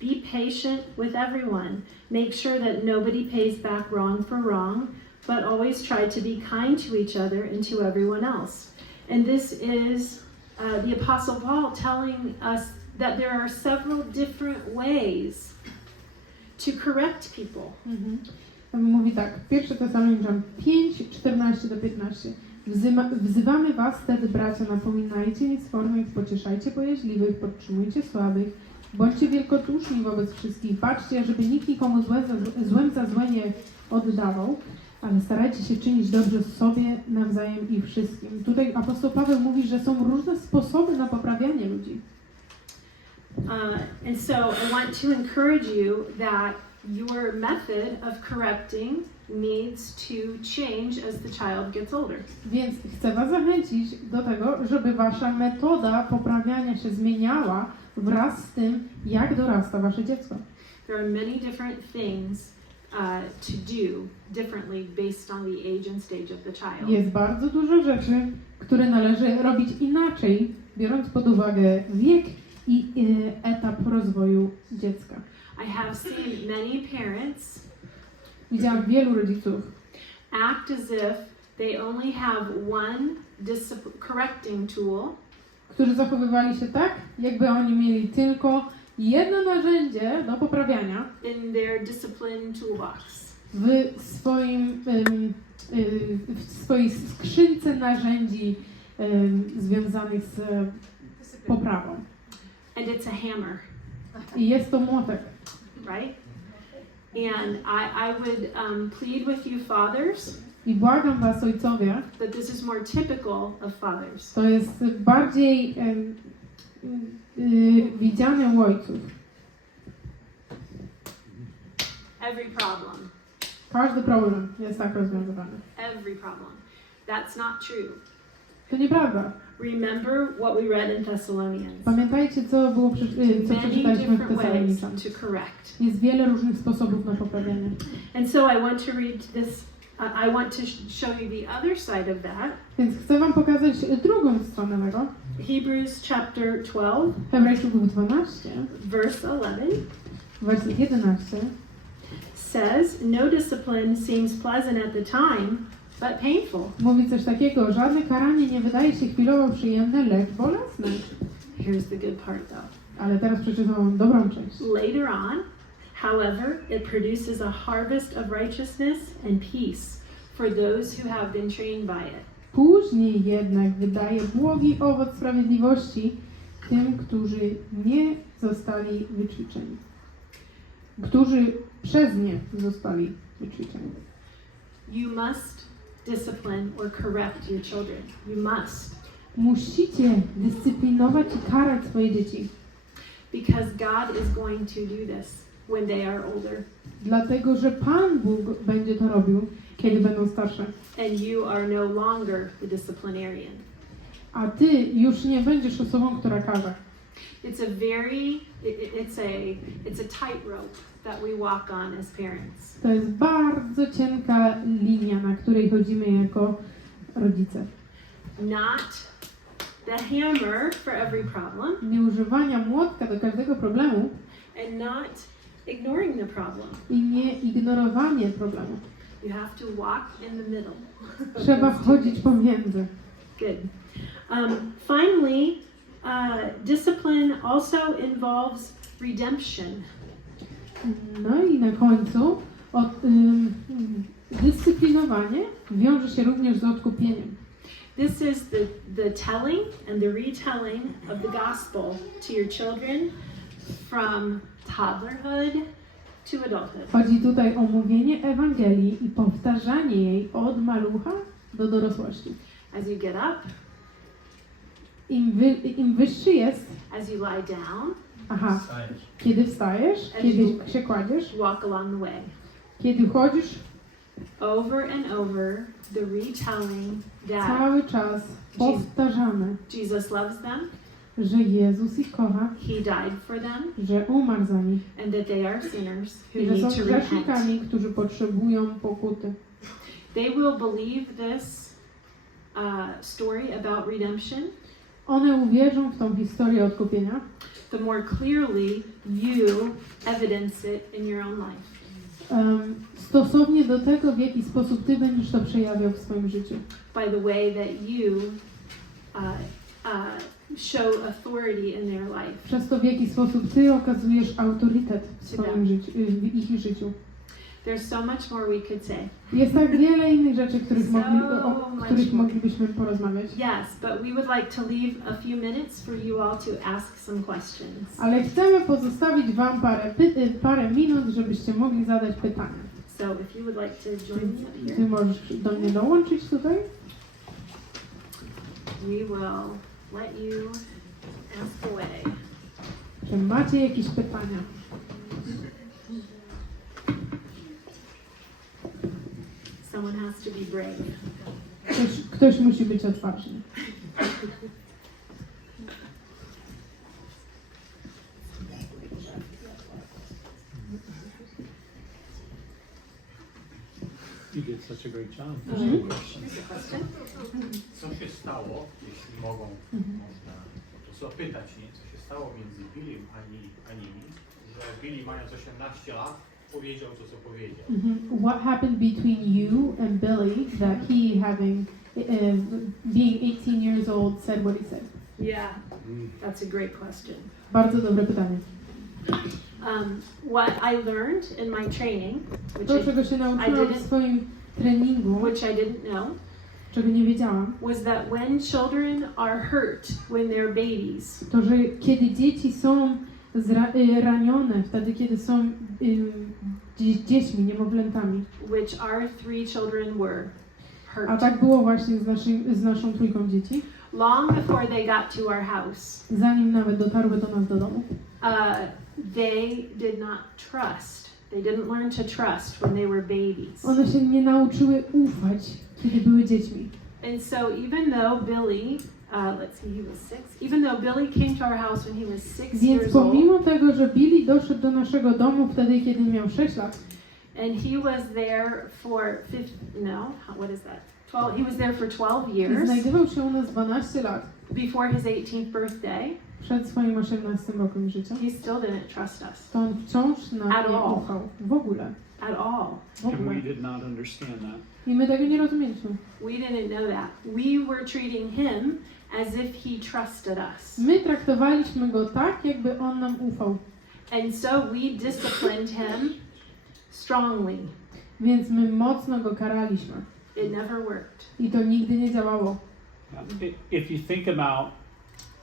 be patient with everyone. Make sure that nobody pays back wrong for wrong, but always try to be kind to each other and to everyone else. And this is the Apostle Paul telling us that there are several different ways to correct people. Mówi tak, 1 Tesaloniczan 5:14-15. Wzywamy was wtedy, bracia, napominajcie niesfornych, pocieszajcie bojaźliwych, podtrzymujcie słabych, bądźcie wielkoczuczni wobec wszystkich, patrzcie, żeby nikt nikomu złem za złe nie oddawał, ale starajcie się czynić dobrze sobie nawzajem i wszystkim. Tutaj apostoł Paweł mówi, że są różne sposoby na poprawianie ludzi. And so I want to encourage you that your method of correcting needs to change as the child gets older. Więc chcę was zachęcić do tego, żeby wasza metoda poprawiania się zmieniała wraz z tym, jak dorasta wasze dziecko. There are many different things to do differently based on the age and stage of the child. Jest bardzo dużo rzeczy, które należy robić inaczej, biorąc pod uwagę wiek i etap rozwoju dziecka. I have seen many parents Widziałam wielu rodziców, act as if they only have one correcting tool, którzy zachowywali się tak, jakby oni mieli tylko jedno narzędzie do poprawiania in their discipline toolbox. w swojej skrzynce narzędzi związanych z poprawą. And it's a hammer, I jest to młotek. right? And I would plead with you fathers I błagam was, ojcowie, that this is more typical of fathers. to jest bardziej widziane u ojców. Every problem. Każdy problem jest tak rozwiązywany. Every problem. That's not true. To nieprawda. Remember what we read in Thessalonians. Pamiętajcie, co Many przeczytaliśmy w different ways Tesaloniczan. to correct. Jest wiele różnych sposobów na poprawianie. And so I want to read this. I want to show you the other side of that. Więc chcę wam pokazać drugą stronę tego. Hebrews chapter 12, Hebrajczyków 12, verse 11 werset 11. says, "No discipline seems pleasant at the time, but painful." Mówi coś takiego, żadne karanie nie wydaje się chwilowo przyjemne, lecz bolesne. Here's the good part though. Ale teraz przeczytam wam dobrą część. Later on, however, it produces a harvest of righteousness and peace for those who have been trained by it. Później jednak wydaje błogi owoc sprawiedliwości tym, którzy nie zostali wyćwiczeni. Którzy przez nie zostali wyćwiczeni. You must discipline or correct your children. You must. Musicie dyscyplinować i karać swoje dzieci, Because God is going to do this. when they are older. Dlatego, że Pan Bóg będzie to robił, kiedy będą starsze. And you are no longer the disciplinarian. A ty już nie będziesz osobą, która każe. It's a tightrope that we walk on as parents. To jest bardzo cienka linia, na której chodzimy jako rodzice. Not the hammer for every problem, Nie używania młotka do każdego problemu and not ignoring the problem. i nie ignorowanie problemu. You have to walk in the middle. Trzeba chodzić pomiędzy. Good. Finally, discipline also involves redemption. No i na końcu dyscyplinowanie wiąże się również z odkupieniem. This is the telling and the retelling of the gospel to your children from toddlerhood to adulthood. Chodzi tutaj o mówienie Ewangelii i powtarzanie jej od malucha do dorosłości. As you get up, Im wyższy jest, as you lie down, kiedy wstajesz, kiedy się kładziesz, walk along the way. kiedy chodzisz, Over and over, the retelling that cały czas powtarzamy, Jesus loves them, że Jezus ich kocha, He died for them, że umarł za nich and that they are sinners who i że need są to repent. grzesznikami, którzy potrzebują pokuty. They will believe this story about redemption One uwierzą w tą historię odkupienia, the more clearly you evidence it in your own life. Stosownie do tego, w jaki sposób ty będziesz to przejawiał w swoim życiu. By the way that you show authority in their life. Przez to, w jaki sposób ty okazujesz autorytet w swoim życiu, w ich życiu. There's so much more we could say. Jest tak wiele innych rzeczy, o których more. moglibyśmy porozmawiać. Yes, but we would like to leave a few minutes for you all to ask some questions. Ale chcemy pozostawić wam parę minut, żebyście mogli zadać pytania. So if you would like to join me up Ty here, możesz do mnie dołączyć tutaj. we will let you ask away. Czy macie jakieś pytania? Someone has to be brave. Ktoś musi być odważny. You did such a great job. Here's a question. Co się stało, jeśli można to zapytać, nie? Co się stało między Billym a nimi, że Billy, mając 18 lat, powiedział to, co powiedział. What happened between you and Billy that he, being 18 years old, said what he said? Yeah, that's a great question. Bardzo dobre pytanie. What I learned in my training, To, czego się nauczyłam w swoim treningu, which I didn't know, czego nie wiedziałam, was that when children are hurt when they're babies, to, że kiedy dzieci są ranione, wtedy kiedy są dziećmi, niemowlętami, which our 3 children were hurt, a tak było właśnie z naszą trójką dzieci, long before they got to our house, zanim nawet dotarły do nas do domu. they did not trust. They didn't learn to trust when they were babies. One się nie nauczyły ufać, kiedy były dziećmi. And so even though Billy, let's see, he was 6. Even though Billy came to our house when he was 6 Więc years old, pomimo tego, że Billy doszedł do naszego domu wtedy, kiedy miał 6 lat, and he was there for 12. He was there for 12 i years znajdował się u nas 12 lat before his 18th birthday. przed swoim 18 rokiem życia, He still didn't trust us to on wciąż nam At nie all. ufał. W ogóle. at all. W And ogóle. we did not understand that. I my tego nie rozumieliśmy. We didn't know that. We were treating him as if he trusted us. My traktowaliśmy go tak, jakby on nam ufał. And so we disciplined him strongly. Więc my mocno go karaliśmy. It never worked. I to nigdy nie działało. If you think about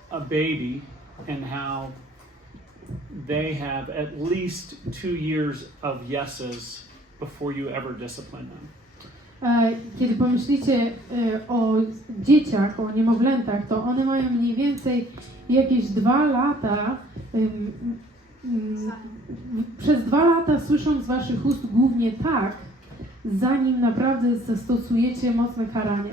a baby and how they have at least 2 years of yeses before you ever discipline them. Kiedy pomyślicie o dzieciach, o niemowlętach, to one mają mniej więcej jakieś 2 lata przez 2 lata słysząc z waszych ust głównie tak, zanim naprawdę zastosujecie mocne karanie.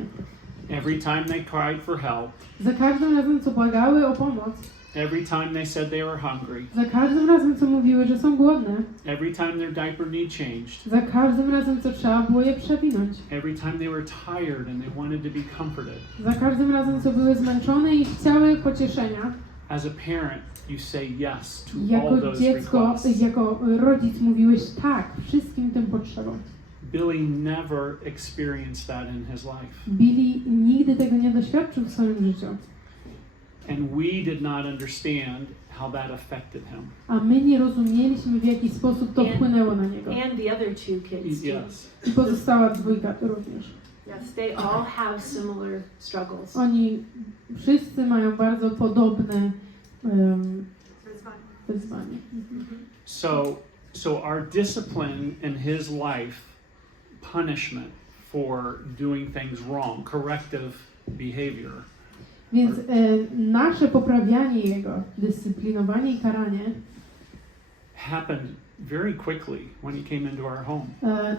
Every time they cried for help, Za każdym razem, co błagały o pomoc, every time they said they were hungry, za każdym razem, co mówiły, że są głodne, every time their diaper need changed, za każdym razem, co trzeba było je przewinąć, every time they were tired and they wanted to be comforted. za każdym razem, co były zmęczone i chciały pocieszenia, As a parent, you say yes to all jako those dziecko, requests. jako rodzic mówiłeś tak wszystkim tym potrzebom. Billy never experienced that in his life. Billy nigdy tego nie doświadczył w swoim życiu, And we did not understand how that affected him. a my nie rozumieliśmy, w jaki sposób to wpłynęło na niego. And the other 2 kids too. Yes. I pozostała dwójka również. Yes, they all have similar struggles. Oni wszyscy mają bardzo podobne wyzwanie. So our discipline in his life, punishment for doing things wrong, corrective behavior, Więc nasze poprawianie jego, dyscyplinowanie i karanie happened very quickly when he came into our home.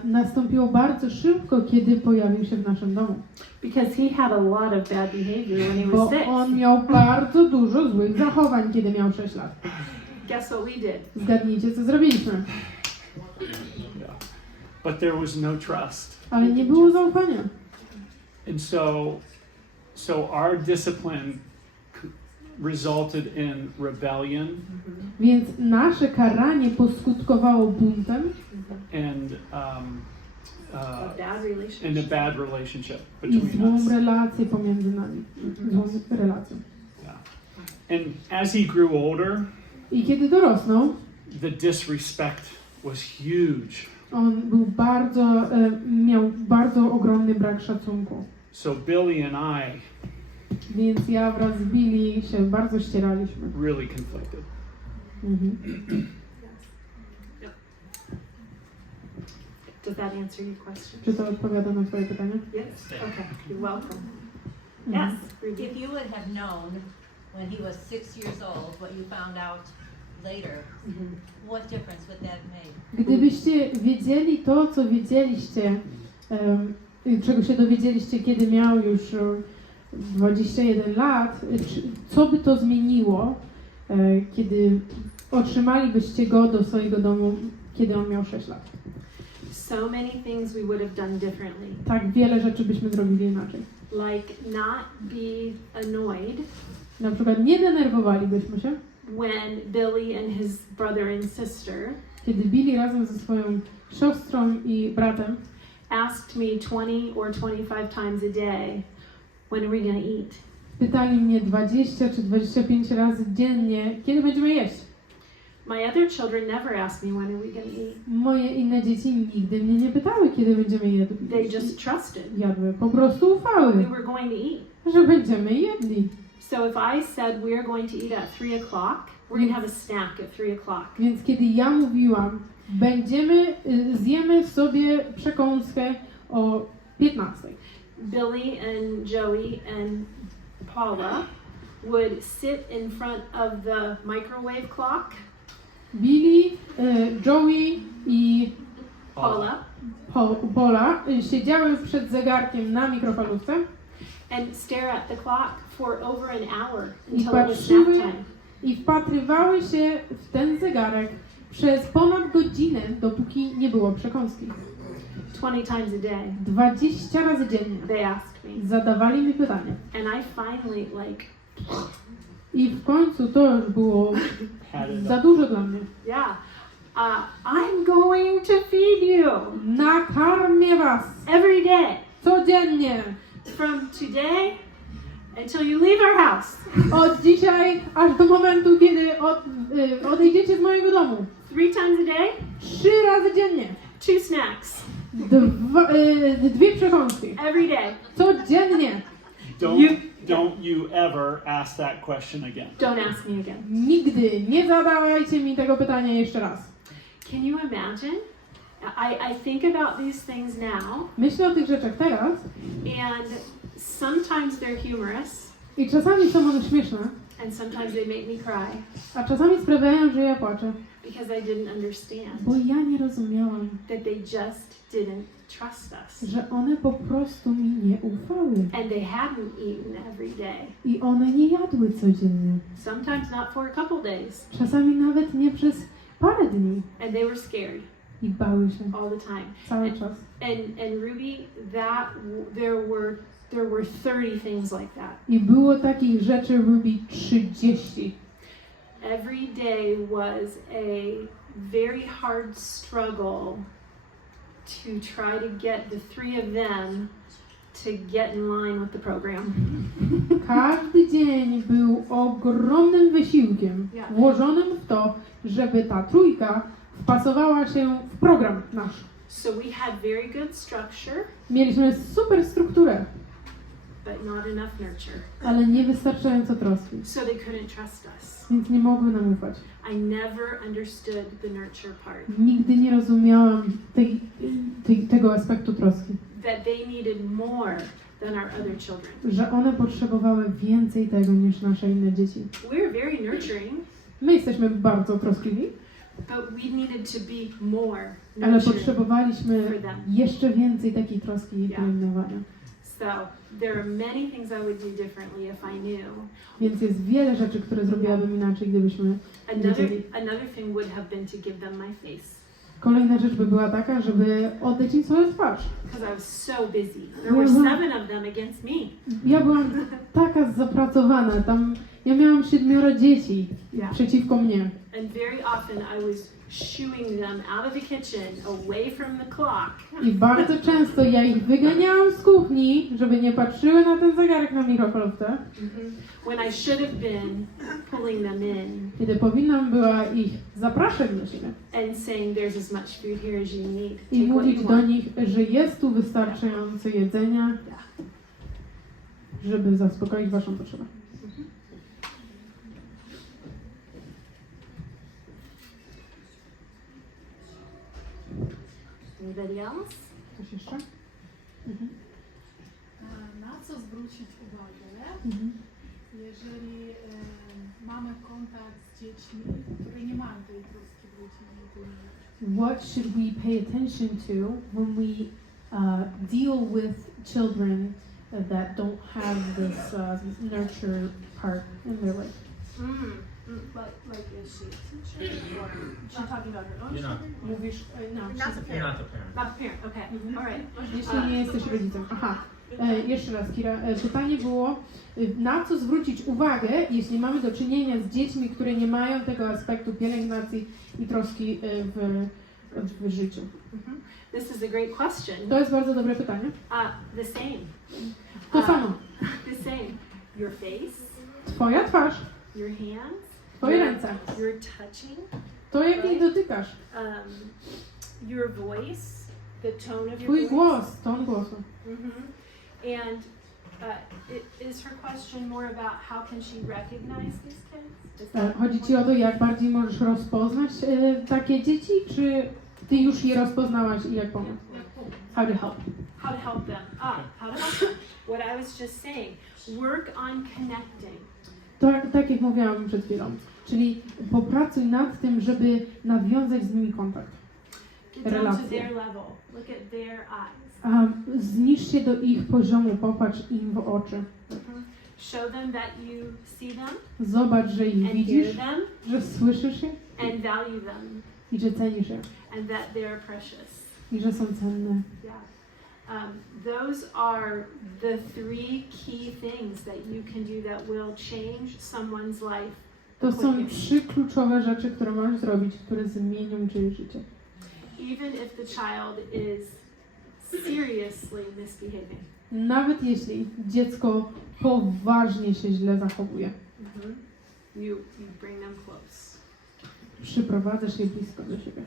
Nastąpiło bardzo szybko, kiedy pojawił się w naszym domu. Because he had a lot of bad behavior when he was Bo 6. on miał bardzo dużo złych zachowań, kiedy miał 6 lat. Guess what we did? Zgadnijcie, co zrobiliśmy. Yeah. But there was no trust. Ale nie było zaufania. And so our discipline resulted in rebellion Więc nasze karanie poskutkowało buntem and A bad relationship. and a bad relationship i between złą us. relację pomiędzy nami. Złą relacją. Yeah. And as he grew older, I kiedy dorosnął, the disrespect was huge. on był miał bardzo ogromny brak szacunku. So Billy and I Więc ja wraz z Billy się bardzo ścieraliśmy. really conflicted. Does that answer your question? Czy to odpowiada na twoje pytanie? Yes. Okay. You're welcome. Mhm. Yes. Ruby. If you would have known when he was 6 years old what you found out later, what difference would that make? Gdybyście wiedzieli to, co wiedzieliście, czego się dowiedzieliście, kiedy miał już 21 lat, co by to zmieniło, kiedy otrzymalibyście go do swojego domu, kiedy on miał 6 lat? So many things we would have done differently. Tak wiele rzeczy byśmy zrobili inaczej. Like not be annoyed Na przykład nie denerwowalibyśmy się, when Billy and his brother and sister kiedy Billy razem ze swoją siostrą i bratem asked me 20 or 25 times a day, when are we going to eat? pytali mnie 20 czy 25 razy dziennie, kiedy będziemy jeść. My other children never asked me when are we going to eat. Moje inne dzieci nigdy mnie nie pytały, kiedy będziemy jedli. They just trusted Jadły, po prostu ufały, we were going to eat. że będziemy jedli. So if I said we're going to eat at 3 o'clock, we're going to have a snack at 3 o'clock. Więc kiedy ja mówiłam, zjemy sobie przekąskę o 15. Billy and Joey and Paula would sit in front of the microwave clock. Billy, Joey i Paula. Paula siedziały przed zegarkiem na mikrofalówce And stare at the clock for over an hour i until it was snack patrzyły time. i wpatrywały się w ten zegarek przez ponad godzinę, dopóki nie było przekąski. 20 times a day 20 razy dziennie they asked me. zadawali mi pytanie. And I finally I w końcu to już było Had it za up. dużo dla mnie. yeah, I'm going to feed you Nakarmię was every day codziennie. from today until you leave our house. Od dzisiaj aż do momentu, kiedy odejdziecie z mojego domu. 3 times a day, 3 razy dziennie. 2 snacks 2 przekąski. every day. Codziennie. Don't you ever ask that question again. Don't ask me again. Nigdy nie zadawajcie mi tego pytania jeszcze raz. Can you imagine? I think about these things now, Myślę o tych rzeczach teraz and sometimes they're humorous, i czasami są one śmieszne, And sometimes they make me cry A czasami sprawiają, że ja płaczę, because I didn't understand bo ja nie rozumiałam, that they just didn't trust us. że one po prostu mi nie ufały. And they hadn't eaten every day. I one nie jadły codziennie. Sometimes not for a couple days. Czasami nawet nie przez parę dni. And they were scared I bały się all the time. cały czas. And Ruby, there were 30 things like that. I było takich rzeczy, Ruby, 30. Every day was a very hard struggle to try to get the three of them to get in line with the program. Każdy dzień był ogromnym wysiłkiem Ja. włożonym w to, żeby ta trójka wpasowała się w program nasz. So we had very good structure, Mieliśmy super strukturę, but not enough nurture. ale niewystarczająco troski, So they couldn't trust us. więc nie mogły nam ufać. I never understood the nurture part. Nigdy nie rozumiałam tego aspektu troski, That they needed more than our other children. że one potrzebowały więcej tego niż nasze inne dzieci. We're very nurturing, My jesteśmy bardzo troskliwi, but we needed to be more ale nurturing potrzebowaliśmy for them. jeszcze więcej takiej troski i Yeah. pielęgnowania. So there are many things I would do differently if I knew. Więc jest wiele rzeczy, które zrobiłabym inaczej, gdybyśmy wiedzieli. Another thing would have been to give them my face. Kolejna rzecz by była taka, żeby oddać im swoją twarz. Because I was so busy. There were 7 of them against me. Ja byłam taka zapracowana, tam ja miałam 7 dzieci Yeah. przeciwko mnie. And very often I was shooing them out of the kitchen, away from the clock. I bardzo często ja ich wyganiałam z kuchni, żeby nie patrzyły na ten zegarek na mikrofalówce, When I should have been pulling them in kiedy powinnam była ich zapraszać do siebie and saying there's as much food here as you need. i Take what mówić you do want. nich, że jest tu wystarczająco jedzenia, żeby zaspokoić waszą potrzebę. Anybody else? Coś jeszcze? Na co zwrócić uwagę, Mhm. jeżeli mamy kontakt z dziećmi, które nie mają tej troski w rodzinie? What should we pay attention to when we deal with children that don't have this nurture part in their life? Like is she a teacher or is she talking about her own You're not. children? Mówisz, no, You're not a parent. Not a parent, okay. All right. jeśli nie jesteś rodzicem. Aha, jeszcze raz Kira, pytanie było, na co zwrócić uwagę, jeśli mamy do czynienia z dziećmi, które nie mają tego aspektu pielęgnacji i troski w życiu. This is a great question. To jest bardzo dobre pytanie. The same. To samo. The same. Your face, Twoja twarz, your hands, twoje ręce, your touching, to jak jej dotykasz, your voice, the tone of your twój voice. głos, ton głosu. And is her question more about how can she recognize these kids? Is that Chodzi Ci o to, jak bardziej możesz rozpoznać takie dzieci, czy Ty już je rozpoznałaś i jak pomóc? How to help. how to help them? How to help them. What I was just saying. Work on connecting. To tak jak mówiłam przed chwilą, czyli popracuj nad tym, żeby nawiązać z nimi kontakt. Get down to Relacje. their level. Look at their eyes. Zniż się do ich poziomu, popatrz im w oczy. Show them that you see them Zobacz, że ich and hear widzisz, them że słyszysz je and value them i że cenisz je and that they are precious. i że są cenne. Yeah. Those are the 3 key things that you can do that will change someone's life. To są 3 kluczowe rzeczy, które możesz zrobić, które zmienią czyjeś życie. Even if the child is seriously misbehaving. Nawet jeśli dziecko poważnie się źle zachowuje, You bring them close. przyprowadzasz je blisko do siebie.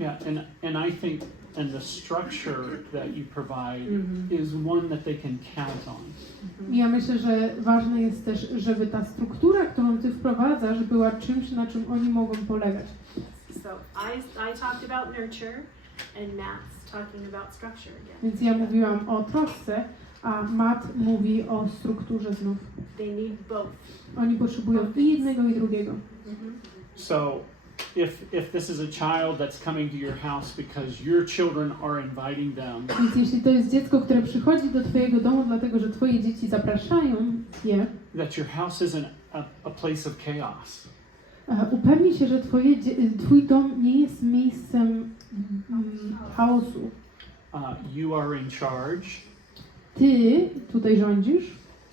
Yeah, and I think the structure that you provide is one that they can count on. I ja myślę, że ważne jest też, żeby ta struktura, którą Ty wprowadzasz, była czymś, na czym oni mogą polegać. So I talked about nurture and Matt's talking about structure again. Więc ja mówiłam o trosce, a Matt mówi o strukturze znów. They need both. Oni potrzebują i jednego, i drugiego. So if this is a child that's coming to your house because your children are inviting them, Więc jeśli to jest dziecko, które przychodzi do twojego domu, dlatego że twoje dzieci zapraszają je, that your house isn't a place of chaos. upewnij się, że twój dom nie jest miejscem chaosu. You are in charge Ty tutaj rządzisz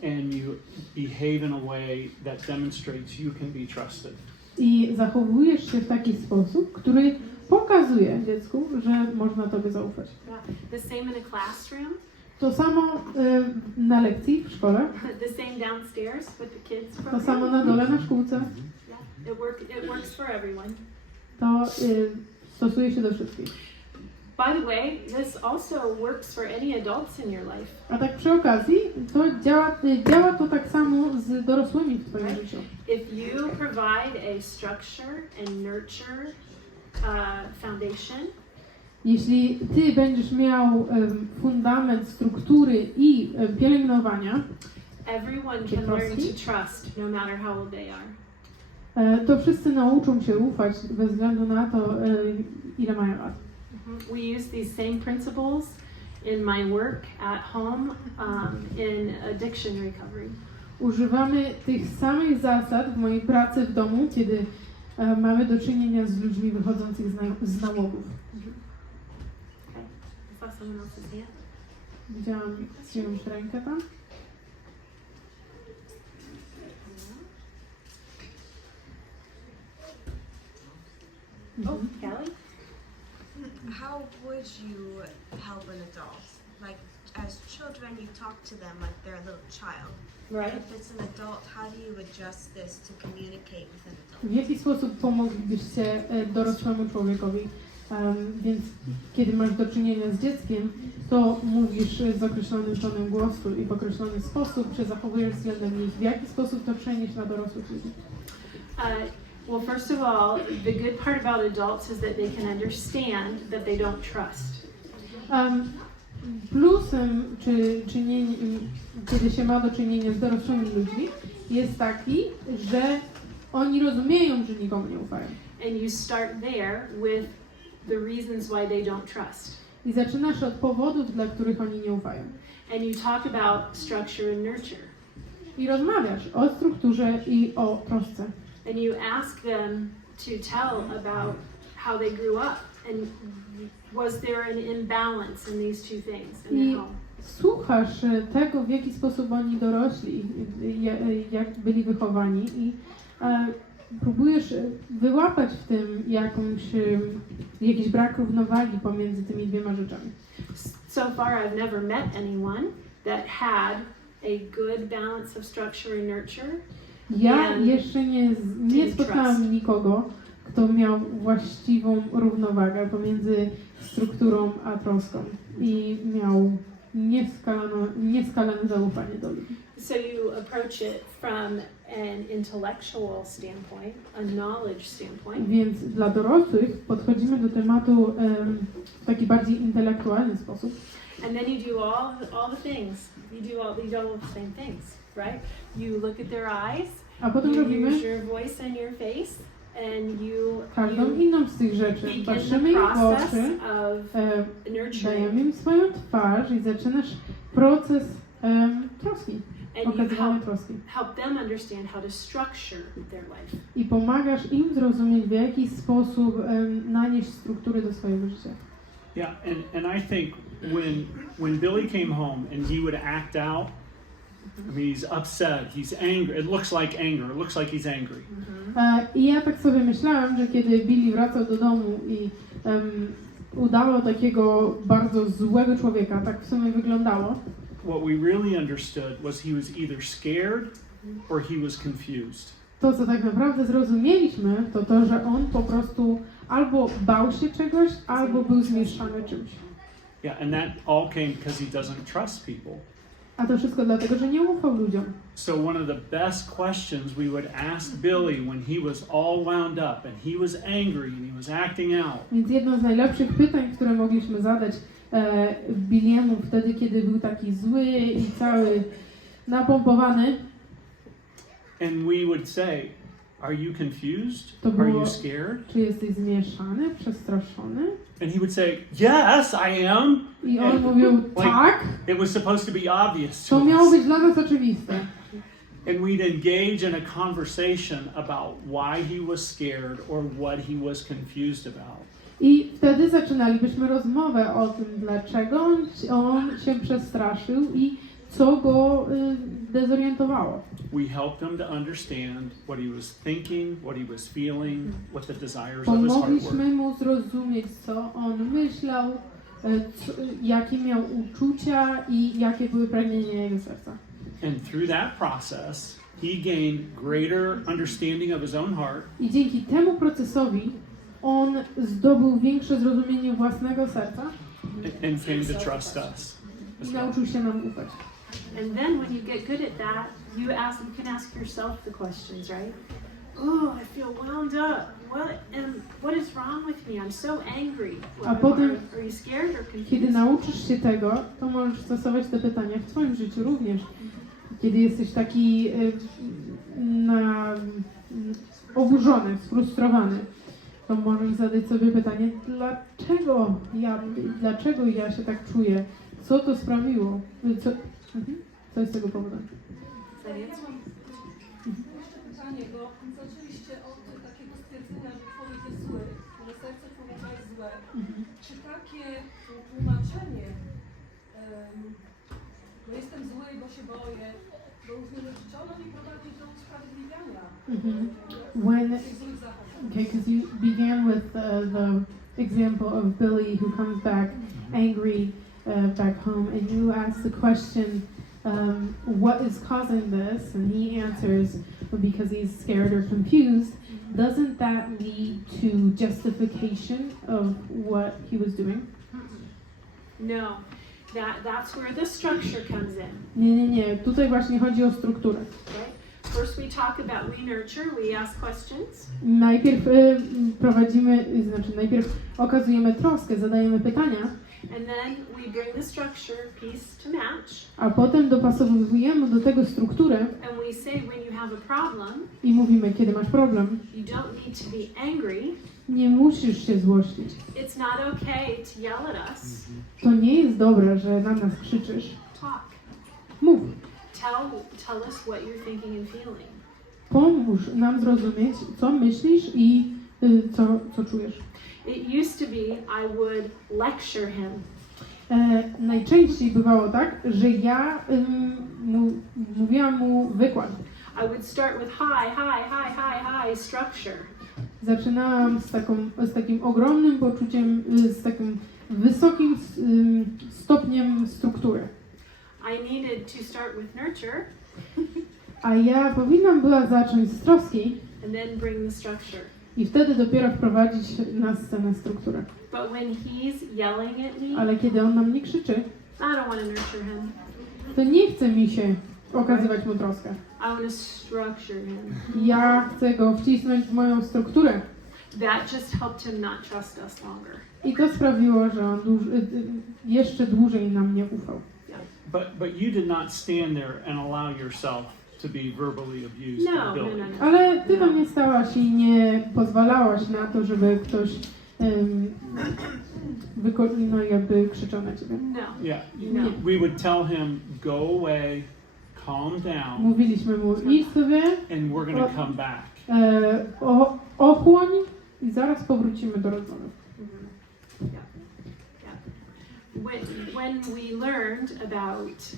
and you behave in a way that demonstrates you can be trusted. i zachowujesz się w taki sposób, który pokazuje dziecku, że można tobie zaufać. Yeah. The same in a classroom, To samo na lekcji w szkole, the same downstairs with the kids to program. samo na dole na szkółce. Yeah. It works for everyone. To stosuje się do wszystkich. By the way, this also works for any adults in your life. A tak przy okazji, to działa to tak samo z dorosłymi w twoim życiu. If you provide a structure and nurture foundation, Jeśli ty będziesz miał fundament struktury i pielęgnowania, everyone can learn to trust no matter how old they are. to wszyscy nauczą się ufać bez względu na to, ile mają lat. We use these same principles in my work at home in addiction recovery. Używamy tych samych zasad w mojej pracy w domu, kiedy mamy do czynienia z ludźmi wychodzących z nałogów. Okay. I saw someone else's hand. Widziałam czyjąś rękę tam. Oh, Callie? How would you help an adult? Like, as children, you talk to them like they're a little child. Right. If it's an adult, how do you adjust this to communicate with an adult? W jaki sposób pomoglibyście dorosłemu człowiekowi? Więc kiedy masz do czynienia z dzieckiem, to mówisz z określonym tonem głosu i w określony sposób, czy zachowujesz względem nich. W jaki sposób to przenieść na dorosłych ludzi? Well, first of all, the good part about adults is that they can understand that they don't trust. Plusem, kiedy się ma do czynienia z dorosłymi ludźmi, jest taki, że oni rozumieją, że nikomu nie ufają. And you start there with the reasons why they don't trust. I zaczynasz od powodów, dla których oni nie ufają. And you talk about structure and nurture. I rozmawiasz o strukturze i o trosce. And you ask them to tell about how they grew up and was there an imbalance in these two things in their home. Słuchasz tego, w jaki sposób oni dorośli, jak byli wychowani i próbujesz wyłapać w tym jakiś brak równowagi pomiędzy tymi dwiema rzeczami. So far I've never met anyone that had a good balance of structure and nurture. Ja jeszcze nie spotkałam nikogo, kto miał właściwą równowagę pomiędzy strukturą a troską i miał nieskalane zaufanie do ludzi. So you approach it from an intellectual standpoint, a knowledge standpoint. Więc dla dorosłych podchodzimy do tematu w taki bardziej intelektualny sposób. And then you do all the things. You do all the same things, right? You look at their eyes. A potem You robimy use your voice and your face, and każdą inną z tych rzeczy. begin Patrzymy the im w process oczy, of dajemy nurturing, im swoją twarz i zaczynasz proces troski, and you okazywania troski. help them understand how to structure their life. I pomagasz im zrozumieć, w jaki sposób nanieść struktury do swojego życia. Yeah, and I think when Billy came home and he would act out, I mean, he's upset, he's angry. It looks like anger. It looks like he's angry. I ja tak sobie myślałam, że kiedy Billy wracał do domu i udawał takiego bardzo złego człowieka, tak w sumie wyglądało. What we really understood was he was either scared or he was confused. To, co tak naprawdę zrozumieliśmy, to, że on po prostu albo bał się czegoś, albo był zmieszany czymś. Yeah, and that all came because he doesn't trust people. A to wszystko dlatego, że nie ufał ludziom. So one of the best questions we would ask Billy when he was all wound up and he was angry and he was acting out Więc jedno z najlepszych pytań, które mogliśmy zadać Billiemu wtedy, kiedy był taki zły i cały napompowany, And we would say, are you confused? To Are było- you scared? czy jesteś zmieszany, przestraszony? And he would say, yes, I am. I on mówił, tak, It was supposed to be obvious to to miało us. być dla nas oczywiste. And we'd engage in a conversation about why he was scared or what he was confused about. I wtedy zaczynalibyśmy rozmowę o tym, dlaczego on się przestraszył i co go dezorientowało. We helped him to understand what he was thinking, what he was feeling, what the desires of his heart were. Pomogliśmy mu zrozumieć, co on myślał, jakie miał uczucia i jakie były pragnienia jego serca. And through that process, he gained greater understanding of his own heart, I dzięki temu procesowi on zdobył większe zrozumienie własnego serca and came to trust us as i well. nauczył się nam ufać. And then when you get good at that, you can ask yourself the questions, right? Oh, I feel wound up. What is wrong with me? I'm so angry. A potem, Are you scared or confused? kiedy nauczysz się tego, to możesz stosować te pytania w twoim życiu również. Kiedy jesteś taki oburzony, sfrustrowany, to możesz zadać sobie pytanie, dlaczego ja się tak czuję? Co to sprawiło? Co jest tego powodem? Ja mam jeszcze pytanie, bo zaczęliście od takiego stwierdzenia, że człowiek jest zły, że serce człowieka jest złe. Czy takie tłumaczenie, bo jestem zły, bo się boję, bo różne rzeczy, czy ono nie prowadzi do usprawiedliwiania tych złych zachowań? Okay, because you began with the example of Billy who comes back angry back home, and you ask the question, what is causing this? And he answers, well, because he's scared or confused. Doesn't that lead to justification of what he was doing? No. That's where the structure comes in. Nie. Tutaj właśnie chodzi o strukturę. Right? First we talk about we nurture, we ask questions. Najpierw najpierw okazujemy troskę, zadajemy pytania, And then we bring the structure piece to match. a potem dopasowujemy do tego strukturę And we say when you have a problem, i mówimy, kiedy masz problem, you don't need to be angry. nie musisz się złościć. It's not okay to yell at us. To nie jest dobre, że na nas krzyczysz. Talk. Mów. Tell us what you're thinking and feeling. Pomóż nam zrozumieć, co myślisz i co czujesz. It used to be I would lecture him. Najczęściej bywało tak, że ja mówiłam mu wykład. I would start with high structure. Zaczynałam z takim ogromnym poczuciem, z takim wysokim stopniem struktury. I needed to start with nurture A ja powinnam była zacząć z troski and then bring the structure. i wtedy dopiero wprowadzić na scenę strukturę. But when he's yelling at me, Ale kiedy on na mnie krzyczy, I don't want to nurture him. to nie chce mi się okazywać mu troskę. I want to structure him. Ja chcę go wcisnąć w moją strukturę. That just helped him not trust us longer. I to sprawiło, że on jeszcze dłużej nam nie ufał. But you did not stand there and allow yourself to be verbally abused No, by Billy. no. Ale ty tam nie stałaś i nie pozwalałaś na to, żeby ktoś jakby krzyczał na ciebie. No. Yeah, No. we would tell him, go away, calm down, Mówiliśmy mu, idź sobie, and we're going to come back. ochłoń i zaraz powrócimy do rozmowy. When we learned about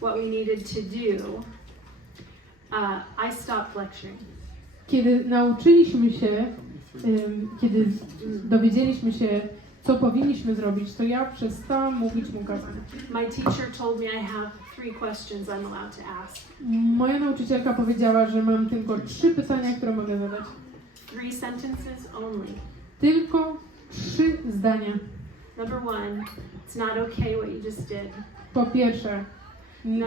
what we needed to do, I stopped lecturing. Kiedy nauczyliśmy się, kiedy dowiedzieliśmy się, co powinniśmy zrobić, to ja przestałam mówić mu kazania. My teacher told me I have 3 questions I'm allowed to ask. Moja nauczycielka powiedziała, że mam tylko 3 pytania, które mogę zadać. 3 sentences only. Tylko 3 zdania. Number 1, it's not okay what you just did. Po pierwsze,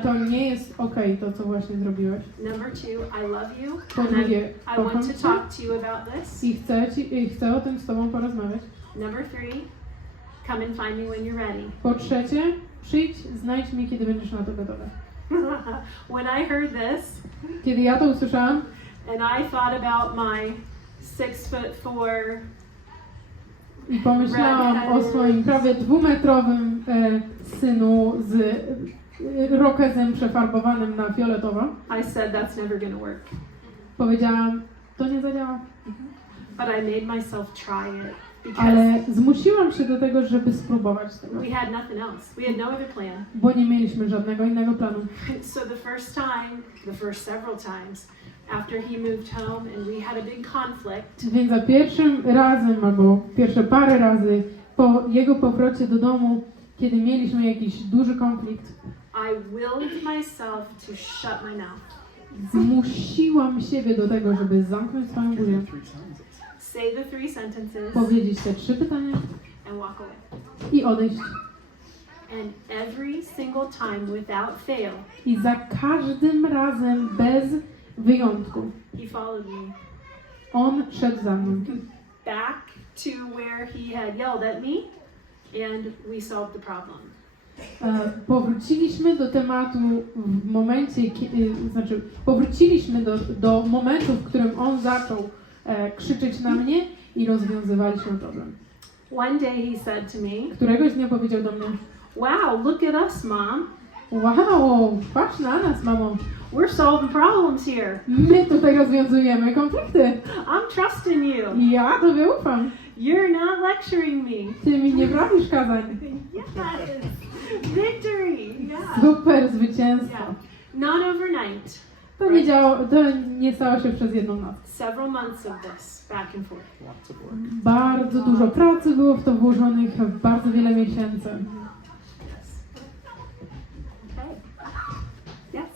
to nie jest okej, to, co właśnie zrobiłeś. Number 2, I love you. Po And drugie, I kocham want to cię talk to you about this. i chcę o tym z tobą porozmawiać. Number 3, Come and find me when you're ready. Po trzecie, przyjdź, znajdź mnie, kiedy będziesz na to gotowy. When I heard this, Kiedy ja to usłyszałam and I thought about my 6'4" i pomyślałam o swoim prawie 2-metrowym synu z rokezem przefarbowanym na fioletowo, I said that's never gonna work. powiedziałam, to nie zadziała. But I made myself try it because Ale zmusiłam się do tego, żeby spróbować tego, we had nothing else. We had no other plan. bo nie mieliśmy żadnego innego planu. So the first several times after he moved home and we had a big conflict, Więc za pierwszym razem, albo pierwsze parę razy po jego powrocie do domu, kiedy mieliśmy jakiś duży konflikt, I willed myself to shut my mouth. zmusiłam siebie do tego, żeby zamknąć swoją buzię, Say the 3 sentences powiedzieć te 3 pytania and walk away. i odejść. And every single time without fail, I za każdym razem, bez wyjątku, he followed me on szedł za mną. back to where he had yelled at me and we solved the problem. Powróciliśmy do tematu w momencie, powróciliśmy do momentu, w którym on zaczął krzyczeć na mnie i rozwiązywaliśmy problem. One day he said to me, Któregoś dnia powiedział do mnie, "Wow, look at us, Mom. wow, patrz na nas, mamo, We're solving problems here. my tutaj rozwiązujemy konflikty. I'm trusting you. Ja tobie ufam. You're not lecturing me." Ty mi nie prawisz kazań. Yes. Victory. Yeah. Super zwycięstwo. Yeah. Not overnight. To nie stało się przez jedną noc. Several months of this, back and forth. Lots of work. Bardzo dużo pracy było w to włożonych, bardzo wiele miesięcy. Yes. Okay. Yes.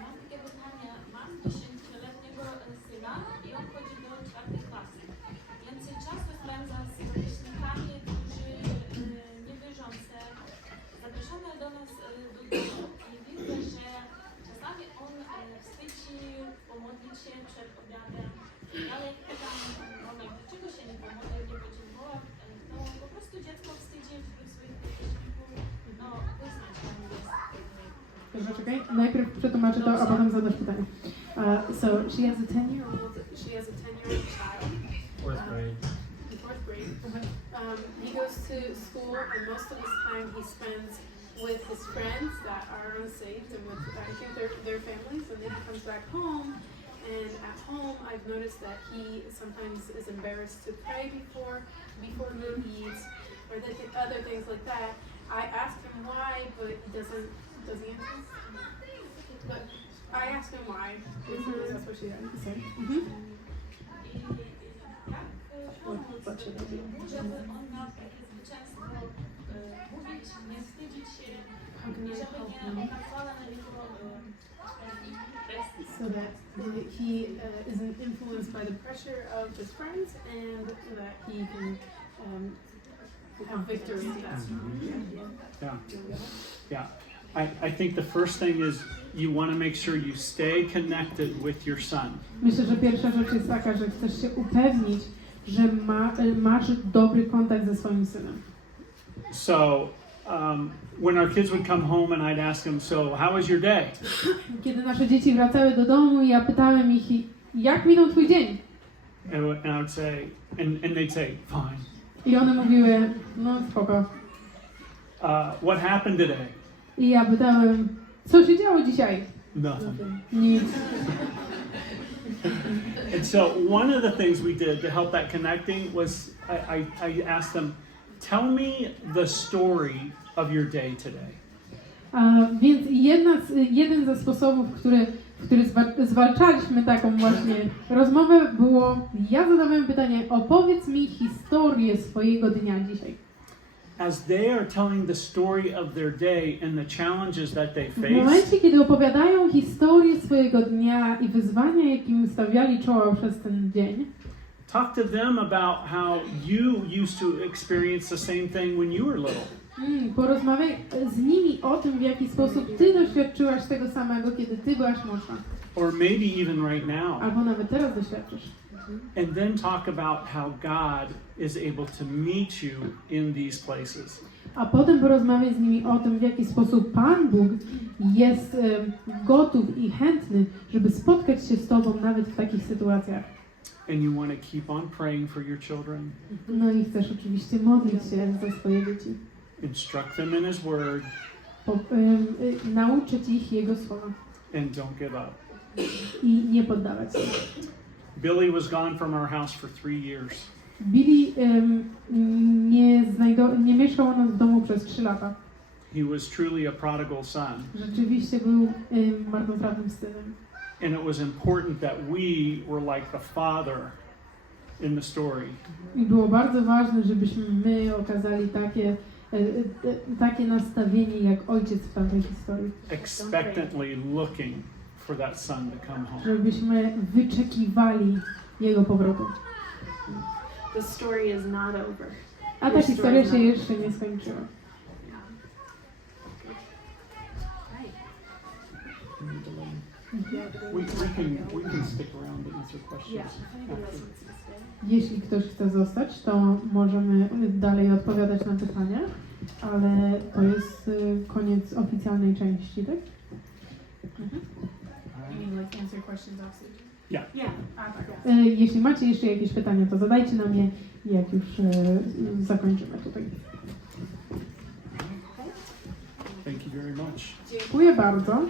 Mam takie pytanie. Mam 10-letniego syna i on chodzi do 4. klasy. Więc często spędza z rówieśnikami, którzy niewierzący, zapraszamy do nas do domu i widzę, że czasami on wstydzi pomodlić się przed obiadem. Ale jak pytam, dlaczego się nie pomodlił, nie podziękował, to po prostu dziecko wstydzi wśród swoich rówieśników, wyznać, że on jest. Czekaj, najpierw przetłumaczę to, a potem zadasz pytanie. So she has a 10-year-old child. Fourth grade. In 4th grade. He goes to school and most of his time he spends with his friends that are unsaved and with, I think, their families, and then he comes back home. And at home, I've noticed that he sometimes is embarrassed to pray before he eats, or other things like that. I ask him why, but he doesn't answer. But I ask him why. That's what she said. Żeby on miał takie zwycięstwo, mówić, nie wstydzić się, i żeby nie okazała na niego presji. So that he isn't influenced by the pressure of his friends, and that he can have victory in that. Yeah. I think the first thing is you want to make sure you stay connected with your son. Myślę, że pierwsza rzecz jest taka, że chcesz się upewnić, że masz dobry kontakt ze swoim synem. So when our kids would come home and I'd ask them, so how was your day? Kiedy nasze dzieci wracały do domu i ja pytałem ich, jak minął twój dzień? And I would say, and they'd say, fine. I one mówiły, no spoko. What happened today? I ja pytałem, co się działo dzisiaj? Nothing. Nic. And so one of the things we did to help that connecting was I asked them, tell me the story of your day today. Więc jeden ze sposobów, który zwalczaliśmy taką właśnie rozmowę, było, ja zadawałem pytanie, opowiedz mi historię swojego dnia dzisiaj. As they are telling the story of their day and the challenges that they W face, momencie, kiedy opowiadają historię swojego dnia i wyzwania, jakim stawiali czoła przez ten dzień, talk to them about how you used to experience the same thing when you were little. Porozmawiaj z nimi o tym, w jaki sposób ty doświadczyłaś tego samego, kiedy ty byłaś młodsza. Or maybe even right now. Albo nawet teraz doświadczysz. And then talk about how God is able to meet you in these places. A potem porozmawiać z nimi o tym, w jaki sposób Pan Bóg jest gotów i chętny, żeby spotkać się z Tobą nawet w takich sytuacjach. And you want to keep on praying for your children. No i chcesz oczywiście modlić się za swoje dzieci. Instruct them in His Word. Nauczyć ich Jego słowa. And don't give up. I nie poddawać się. Billy was gone from our house for 3 years. Billy nie mieszkał u nas w domu przez 3 lata. He was truly a prodigal son. Rzeczywiście był marnotrawnym synem. And it was important that we were like the father in the story. I było bardzo ważne, żebyśmy my okazali takie nastawienie jak ojciec w tamtej historii. Expectantly looking for that son to come home. Żebyśmy wyczekiwali jego powrotu. The story is not over. A ta historia się jeszcze nie skończyła. We can stick around to answer questions. Yeah, if anybody else wants to stay. Jeśli ktoś chce zostać, to możemy dalej odpowiadać na pytania, ale to jest koniec oficjalnej części, tak? You mean like answer questions also? Yeah. Yeah. Jeśli macie jeszcze jakieś pytania, to zadajcie nam je, jak już zakończymy tutaj. Thank you very much. Dziękuję bardzo.